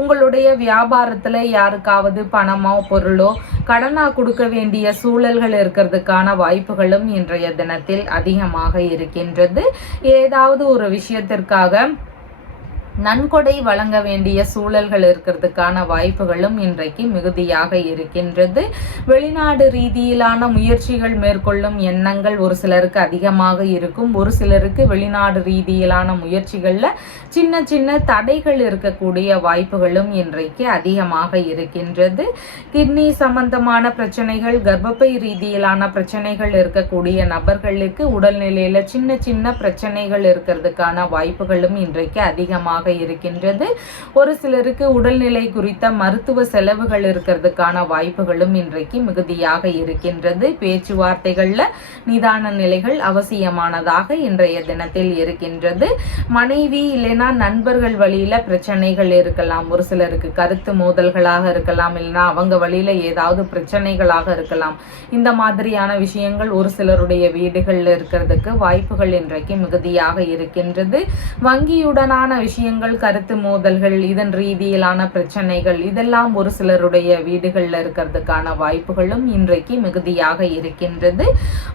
உங்களுடைய வியாபாரத்துல யாருக்காவது பணமோ பொருளோ கடனா கொடுக்க வேண்டிய சூழல்கள் இருக்கிறதுக்கான வாய்ப்புகளும் இன்றைய தினத்தில் அதிகமாக இருக்கின்றது. ஏதாவது ஒரு விஷயத்திற்காக நன்கொடை வழங்க வேண்டிய சூழல்கள் இருக்கிறதுக்கான வாய்ப்புகளும் இன்றைக்கு மிகுதியாக இருக்கின்றது. வெளிநாடு ரீதியிலான முயற்சிகள் மேற்கொள்ளும் எண்ணங்கள் ஒரு சிலருக்கு அதிகமாக இருக்கும். ஒரு சிலருக்கு வெளிநாடு ரீதியிலான முயற்சிகள்ல சின்ன சின்ன தடைகள் இருக்கக்கூடிய வாய்ப்புகளும் இன்றைக்கு அதிகமாக இருக்கின்றது. கிட்னி சம்பந்தமான பிரச்சனைகள், கர்ப்பப்பை ரீதியிலான பிரச்சனைகள் இருக்கக்கூடிய நபர்களுக்கு உடல்நிலையில சின்ன சின்ன பிரச்சனைகள் இருக்கிறதுக்கான வாய்ப்புகளும் இன்றைக்கு அதிகமாக அதிகமாக இருக்கின்றது. ஒரு சிலருக்கு உடல்நிலை குறித்த மருத்துவ செலவுகள் இருக்கிறதுக்கான வாய்ப்புகளும் இன்றைக்கு மிகுதியாக இருக்கின்றது. பேச்சுவார்த்தைகள்ல நிதான நிலைகள் அவசியமானதாக இன்றைய தினத்தில் இருக்கின்றது. மனைவி இல்லைன்னா நண்பர்கள் வழியில பிரச்சனைகள் இருக்கலாம். ஒரு சிலருக்கு கருத்து மோதல்களாக இருக்கலாம், இல்லைன்னா அவங்க வழியில ஏதாவது பிரச்சனைகளாக இருக்கலாம். இந்த மாதிரியான விஷயங்கள் ஒரு சிலருடைய வீடுகள்ல இருக்கிறதுக்கு வாய்ப்புகள் இன்றைக்கு மிகுதியாக இருக்கின்றது. வங்கியுடனான விஷயங்கள், கருத்து மோதல்கள், இதன் ரீதியிலான பிரச்சனைகள் இதெல்லாம் ஒரு சிலருடைய வீடுகள்ல இருக்கிறதுக்கான வாய்ப்புகளும் இன்றைக்கு மிகுதியாக இருக்கின்றது.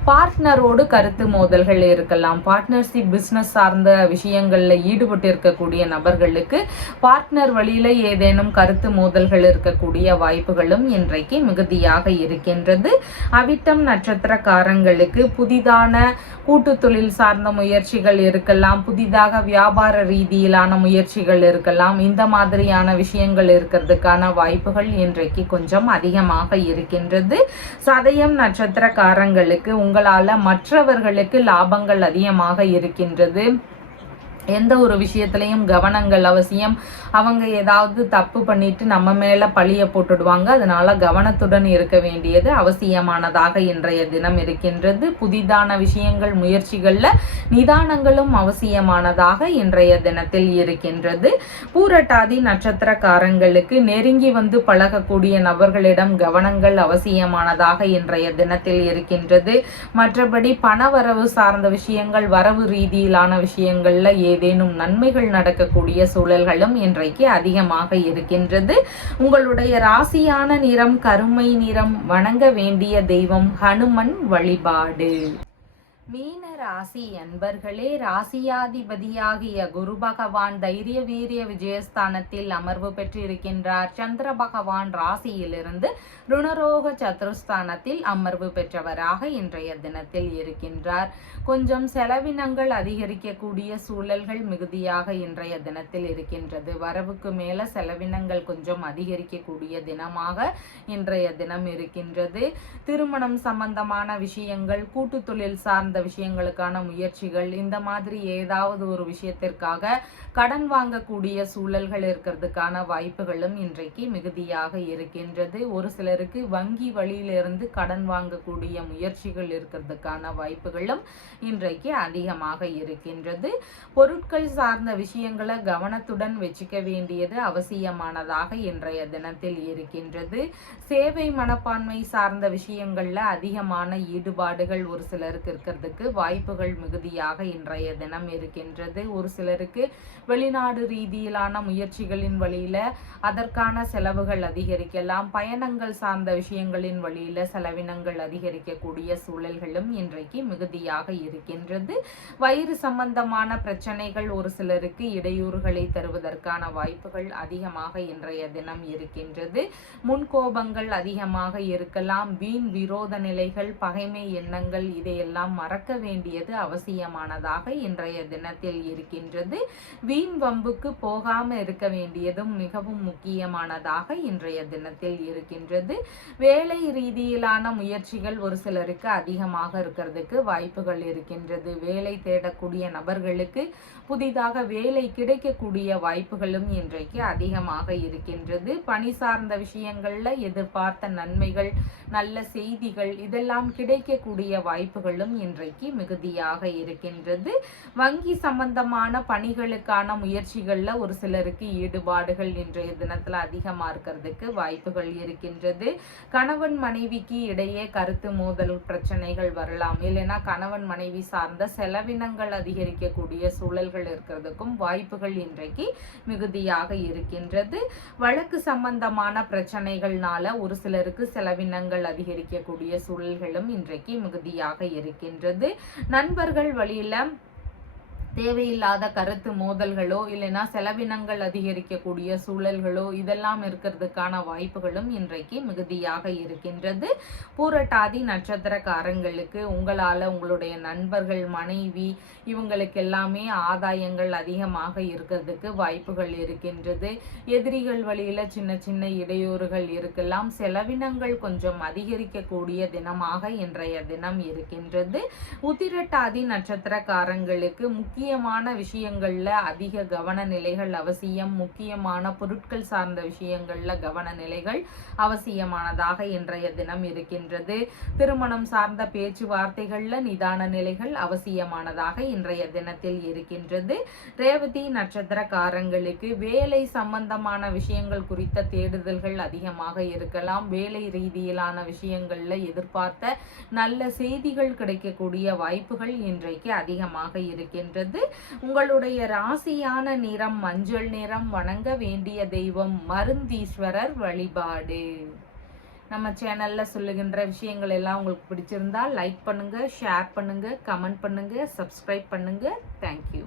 பார்ட்னரோடு கருத்து மோதல்கள் இருக்கலாம். பார்ட்னர்ஷிப் பிசினஸ் சார்ந்த விஷயங்கள்ல ஈடுபட்டு இருக்கக்கூடிய நபர்களுக்கு பார்ட்னர் வழியில ஏதேனும் கருத்து மோதல்கள் இருக்கக்கூடிய வாய்ப்புகளும் இன்றைக்கு மிகுதியாக இருக்கின்றது. அவிட்டம் நட்சத்திரக்காரங்களுக்கு புதிதான கூட்டு தொழில் சார்ந்த முயற்சிகள் இருக்கலாம், புதிதாக வியாபார ரீதியிலான முயற்சிகள் இருக்கலாம். இந்த மாதிரியான விஷயங்கள் இருக்கிறதுக்கான வாய்ப்புகள் இன்றைக்கு கொஞ்சம் அதிகமாக இருக்கின்றது. சதயம் நட்சத்திரக்காரங்களுக்கு உங்களால மற்றவர்களுக்கு லாபங்கள் அதிகமாக இருக்கின்றது. எந்த ஒரு விஷயத்திலையும் கவனங்கள் அவசியம். அவங்க ஏதாவது தப்பு பண்ணிட்டு நம்ம மேல பழிய போட்டுடுவாங்க. அதனால கவனத்துடன் இருக்க வேண்டியது அவசியமானதாக இன்றைய தினம் இருக்கின்றது. புதிதான விஷயங்கள் முயற்சிகள்ல நிதானங்களும் அவசியமானதாக இன்றைய தினத்தில் இருக்கின்றது. பூரட்டாதி நட்சத்திரக்காரங்களுக்கு நெருங்கி வந்து பழகக்கூடிய நபர்களிடம் கவனங்கள் அவசியமானதாக இன்றைய தினத்தில் இருக்கின்றது. மற்றபடி பணவரவு சார்ந்த விஷயங்கள், வரவு ரீதியிலான விஷயங்கள்ல ஏதேனும் நன்மைகள் நடக்கக்கூடிய சூழல்களும் இன்றைக்கு அதிகமாக இருக்கின்றது. உங்களுடைய ராசியான நிறம் கருமை நிறம். வணங்க வேண்டிய தெய்வம் ஹனுமன் வழிபாடு. மீன ராசி அன்பர்களே, ராசியாதிபதியாகிய குரு பகவான் தைரிய வீரிய விஜயஸ்தானத்தில் அமர்வு பெற்றிருக்கின்றார். சந்திர பகவான் ராசியிலிருந்து ருணரோக சத்துருஸ்தானத்தில் அமர்வு பெற்றவராக இன்றைய தினத்தில் இருக்கின்றார். கொஞ்சம் செலவினங்கள் அதிகரிக்கக்கூடிய சூழல்கள் மிகுதியாக இன்றைய தினத்தில் இருக்கின்றது. வரவுக்கு மேல செலவினங்கள் கொஞ்சம் அதிகரிக்கக்கூடிய தினமாக இன்றைய தினம் இருக்கின்றது. திருமணம் சம்பந்தமான விஷயங்கள், கூட்டு தொழில் சார்ந்த விஷயங்களுக்கான முயற்சிகள், இந்த மாதிரி ஏதாவது ஒரு விஷயத்திற்காக கடன் வாங்கக்கூடிய சூழல்கள் இருக்கிறதுக்கான வாய்ப்புகளும் இன்றைக்கு மிகுதியாக இருக்கின்றது. ஒரு சிலருக்கு வங்கி வழியிலிருந்து கடன் வாங்கக்கூடிய முயற்சிகள் இருக்கிறதுக்கான வாய்ப்புகளும் இன்றைக்கு அதிகமாக இருக்கின்றது. பொருட்கள் சார்ந்த விஷயங்களை கவனத்துடன் வச்சுக்க வேண்டியது அவசியமானதாக இன்றைய தினத்தில் இருக்கின்றது. சேவை மனப்பான்மை சார்ந்த விஷயங்கள்ல அதிகமான ஈடுபாடுகள் ஒரு சிலருக்கு இருக்கிறதுக்கு வாய்ப்புகள் மிகுதியாக இன்றைய தினம் இருக்கின்றது. ஒரு சிலருக்கு வெளிநாடு ரீதியிலான முயற்சிகளின் வழியில அதற்கான செலவுகள் அதிகரிக்கலாம். பயணங்கள் சார்ந்த விஷயங்களின் வழியில செலவினங்கள் அதிகரிக்கக்கூடிய சூழல்களும் இன்றைக்கு மிகுதியாக இருக்கின்றது. வயிறு சம்பந்தமான பிரச்சனைகள் ஒரு சிலருக்கு இடையூறுகளை தருவதற்கான வாய்ப்புகள் அதிகமாக இன்றைய தினம் இருக்கின்றது. முன்கோபங்கள் அதிகமாக இருக்கலாம். வீண் விரோத நிலைகள், பகைமை எண்ணங்கள் இதையெல்லாம் மறக்க வேண்டியது அவசியமானதாக இன்றைய தினத்தில் இருக்கின்றது. வீண் வம்புக்கு போகாம இருக்க வேண்டியதும் மிகவும் முக்கியமானதாக இன்றைய தினத்தில் இருக்கின்றது. வேலை ரீதியிலான முயற்சிகள் ஒரு சிலருக்கு அதிகமாக இருக்கிறதுக்கு வாய்ப்புகள் இருக்கின்றது. வேலை தேடக்கூடிய நபர்களுக்கு புதிதாக வேலை கிடைக்கக்கூடிய வாய்ப்புகளும் இன்றைக்கு அதிகமாக இருக்கின்றது. பணி சார்ந்த விஷயங்கள்ல எதிர்பார்த்த நன்மைகள், நல்ல செய்திகள் இதெல்லாம் கிடைக்கக்கூடிய வாய்ப்புகளும் இன்றைக்கு மிகுதியாக இருக்கின்றது. வங்கி சம்பந்தமான பணிகளுக்கான முயற்சிகள்ல ஒரு சிலருக்கு ஈடுபாடுகள் இன்றைய தினத்துல அதிகமா இருக்கிறதுக்கு வாய்ப்புகள் இருக்கின்றது. கணவன் மனைவிக்கு இடையே கருத்து மோதல் பிரச்சனைகள் வரலாம். இல்லைன்னா கணவன் மனைவி சார்ந்த செலவினங்கள் அதிகரிக்கக்கூடிய சூழல்கள் இருக்கிறதுக்கும் வாய்ப்புகள் இன்றைக்கு மிகுதியாக இருக்கின்றது. வழக்கு சம்பந்தமான பிரச்சனைகள்னால ஒரு சிலருக்கு செலவினங்கள் அதிகரிக்கக்கூடிய சூழல்களும் இன்றைக்கு மிகுதியாக இருக்கின்றது. நண்பர்கள் வழியில தேவையில்லாத கருத்து மோதல்களோ இல்லைன்னா செலவினங்கள் அதிகரிக்கக்கூடிய சூழல்களோ இதெல்லாம் இருக்கிறதுக்கான வாய்ப்புகளும் இன்றைக்கு மிகுதியாக இருக்கின்றது. பூரட்டாதி நட்சத்திரக்காரங்களுக்கு உங்களால உங்களுடைய நண்பர்கள், மனைவி இவங்களுக்கு எல்லாமே ஆதாயங்கள் அதிகமாக இருக்கிறதுக்கு வாய்ப்புகள் இருக்கின்றது. எதிரிகள் வழியில சின்ன சின்ன இடையூறுகள் இருக்கலாம். செலவினங்கள் கொஞ்சம் அதிகரிக்கக்கூடிய தினமாக இன்றைய தினம் இருக்கின்றது. உத்திரட்டாதி நட்சத்திரக்காரங்களுக்கு முக்கிய முக்கியமான விஷயங்கள்ல அதிக கவன நிலைகள் அவசியம். முக்கியமான பொருட்கள் சார்ந்த விஷயங்கள்ல கவன நிலைகள் அவசியமானதாக இன்றைய தினம் இருக்கின்றது. திருமணம் சார்ந்த பேச்சுவார்த்தைகள்ல நிதான நிலைகள் அவசியமானதாக இன்றைய தினத்தில் இருக்கின்றது. ரேவதி நட்சத்திரக்காரங்களுக்கு வேலை சம்பந்தமான விஷயங்கள் குறித்த தேடுதல்கள் அதிகமாக இருக்கலாம். வேலை ரீதியிலான விஷயங்கள்ல எதிர்பார்த்த நல்ல செய்திகள் கிடைக்கக்கூடிய வாய்ப்புகள் இன்றைக்கு அதிகமாக இருக்கின்றது. உங்களுடைய ராசியான நிறம் மஞ்சள் நிறம். வணங்க வேண்டிய தெய்வம் மருந்தீஸ்வரர் வழிபாடு. நம்ம சேனல்ல சொல்லுகின்ற விஷயங்கள் எல்லாம் உங்களுக்கு பிடிச்சிருந்தா லைக் பண்ணுங்க, ஷேர் பண்ணுங்க, கமெண்ட் பண்ணுங்க, சப்ஸ்கிரைப் பண்ணுங்க. தேங்க்யூ.